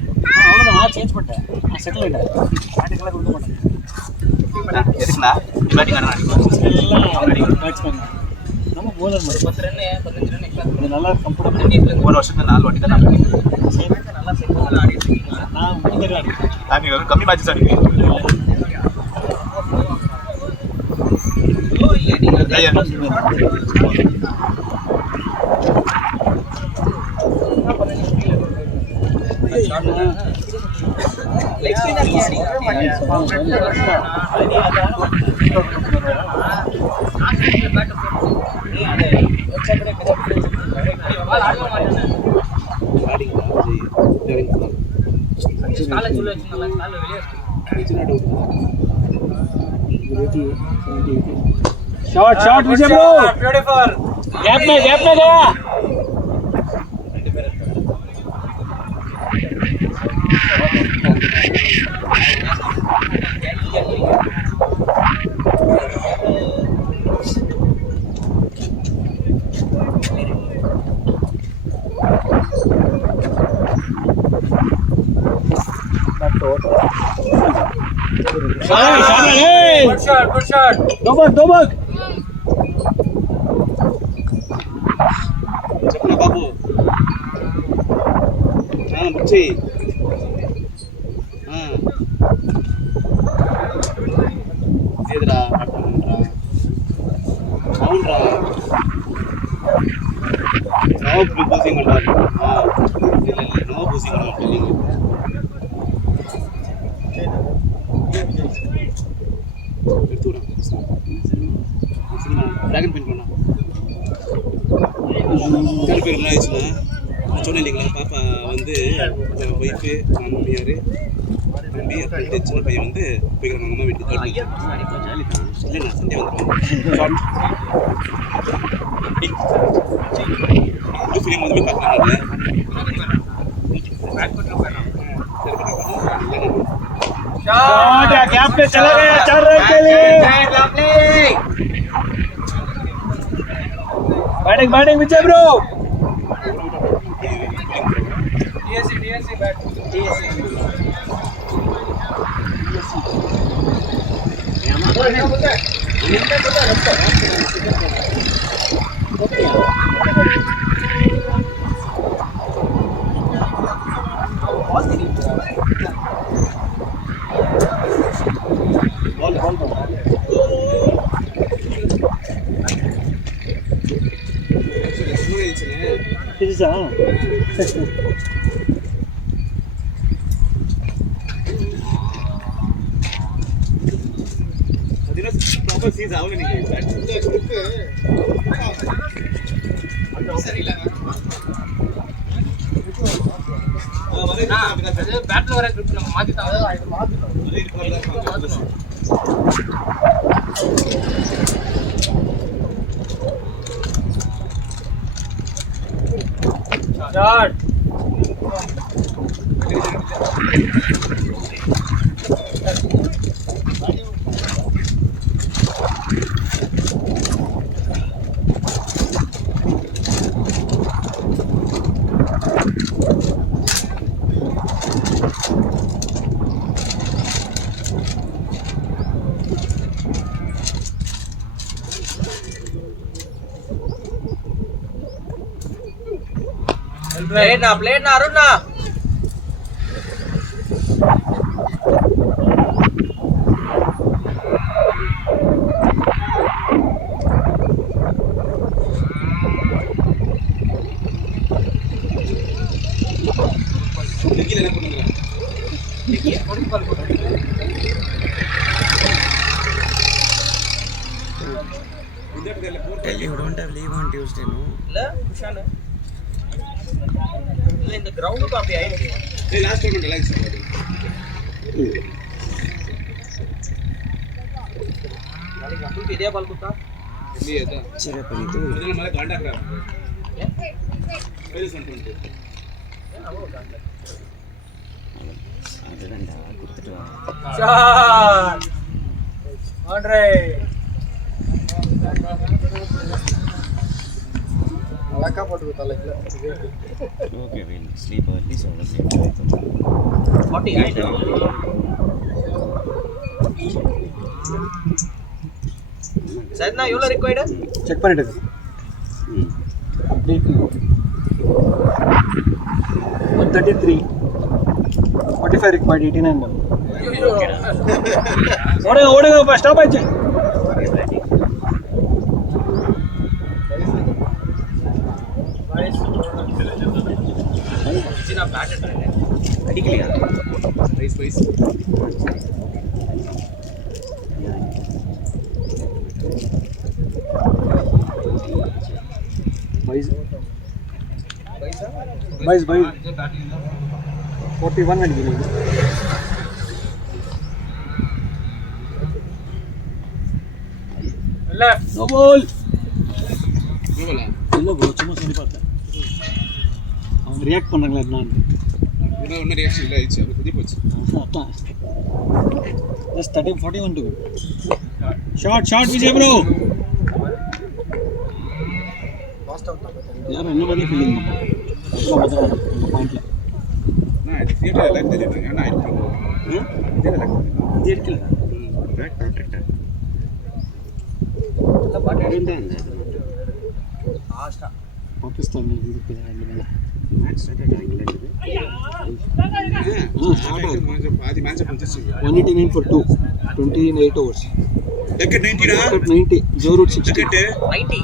சேஞ்ச் பண்ணிட்டேன் செட்டில் ஆகிட்டேன் பேட்டிங்லாம் கொடுக்க மாட்டேன் எதுக்குண்ணா பேட்டிங் ஆடுறேன் நம்ம போலர் மாதிரி 10 ரன் 15 ரன் எக்ஸ்ட்ரா இது நல்லா கம்ஃபர்டபுள் ஒரு வருஷத்துக்கு 4 வாட்டி தான் நான் நல்லா செட்டில் ஆடிட்டு இருக்கீங்களா நான் முடிஞ்சது அடிக்கிறேன் நீங்க கம்மி மேட்சஸ் ஆடுவீங்க शॉट विजय ब्रो ब्यूटीफुल गैप में गया Good shot. दो बग చెప్పనా బాబు బుచ్చి ఏదిరా ఆడుతున్నారా అవునరా నో బూసింగ్ అంటారు నో బూసింగ్ అంటారు ட்ராகன் பெயிண்ட் பண்ணா பேர் பேர் என்ன ஆயிடுச்சுன்னா நான் சொன்னேன் இல்லைங்களா பாப்பா வந்து ஒய்ஃபு மாமியார் தம்பி அப்புறம் சின்ன பையன் வந்து போய்க்கிறேன் அம்மா வீட்டுக்கு இல்லைண்ணா சண்டே வந்துடுவாங்க ஃபிலிம் வந்து போய் பார்க்கலாம் शॉट गैप पे चला गया 4 रन के लिए बैटिंग विजय ब्रो DSC bat. किसा ಅದಿನ ಪ್ರಾಪರ್ ಸೀಸ್ ಅವನೇ ನಿಮಗೆ ಸರಿ ಇಲ್ಲ ಬ್ಯಾಟ್ಲ ವರ ಗ್ರಿಪ್ ನಮ್ಮ ಮಾತಿತಾವ Shot. பிளேட்னா அருண்ண்ணா. கீழே என்ன பண்ணுங்க Tell you don't have leave on Tuesday, no? இல்ல குஷானு இல்ல இந்த கிரவுண்டுக்கு அப்படி ஆயிடுச்சு. ஏய் லாஸ்ட் டைம் ரிலாக்ஸ் ஆகுது நாளைக்கு அப்புறம் இதே பால் கொடுத்தா இல்லையே தான் சரி பண்ணிட்டு இதெல்லாம் மேல காண்டாக்டா வெரி சென்டிமெண்ட் அதுதான்டா கொடுத்துட்டு வா. ஷாட் ஆண்ட்ரே அழகா போட்டு தலைக்குல Okay, we'll sleep early, so we'll sleep 40 ஆயிடுச்சு. சரிண்ணா எவ்வளோ ரிக்வைர்டு? செக் பண்ணிட்டு அப்டேட் 133 45 ரிக்வயர்ட் 89 ஓடுங்க ஸ்டாப் ஆயிடுச்சு. நான் பேட் எடுறேன். அடிக்கலையா? ரைஸ் வைஸ் बाईस 41 मिनट गिरी லெஃப்ட் नो बॉल போகல இல்ல ப்ரோ சும்மா சொல்லி பார்த்தேன் அவங்க ரியாக்ட் பண்ணாங்களா என்னன்னு இன்னும் ஒன்றும் ரியாக்ஷன் இல்லை ஆயிடுச்சு அது புதி போச்சு அதான் ஜஸ்ட் 41 டு shot Vijay bro last out யார் என்ன மாதிரி ஃபீலிங் அப்புறம் அந்த பாயிண்ட்ல நான் இது தியேட்டர் லைக் தெரியுது நான் இருக்கேன் தியேட்டர் லைக் இது எடுக்கல Right protector. நல்லா பாட்டு அதுதான் அந்த லாஸ்டா பாகிஸ்தான் இருக்கு ரெண்டு மேல மேட்ச் ஸ்டார்ட் ஆகில இருக்குது. கொஞ்சம் பாதி மேட்ச் முடிஞ்சிச்சு 189 for 2 28 overs விக்கெட் 90 டா 90 0 root 60 விக்கெட் 90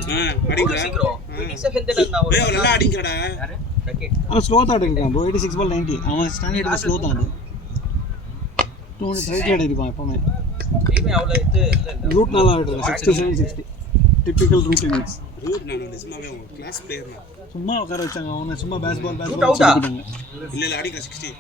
அடிங்க சீக்கிரம் 87 ல நான் ஏய் நல்லா அடிங்கடா யாரு ரக்கெட் அவன் ஸ்லோ தான் அடிக்கிறான் ப்ரோ 86 பால் 90 அவன் ஸ்டாண்டர்ட் ஸ்லோ தான் அது 200 ரைட் அடிப்பான் எப்பவுமே டீமே அவ்வளவு இது இல்ல ரூட் நல்லா ஆடுறான் 67 60 டிபிக்கல் ரூட் இன்னிங்ஸ் ரூட் நான் நிஜமாவே கிளாஸ் பிளேயர் நான் சும்மா உட்கார வச்சாங்க அவனை சும்மா பேஸ்பால் Root out ஆ? சொல்லிட்டாங்க இல்ல இல்ல அடிங்க 60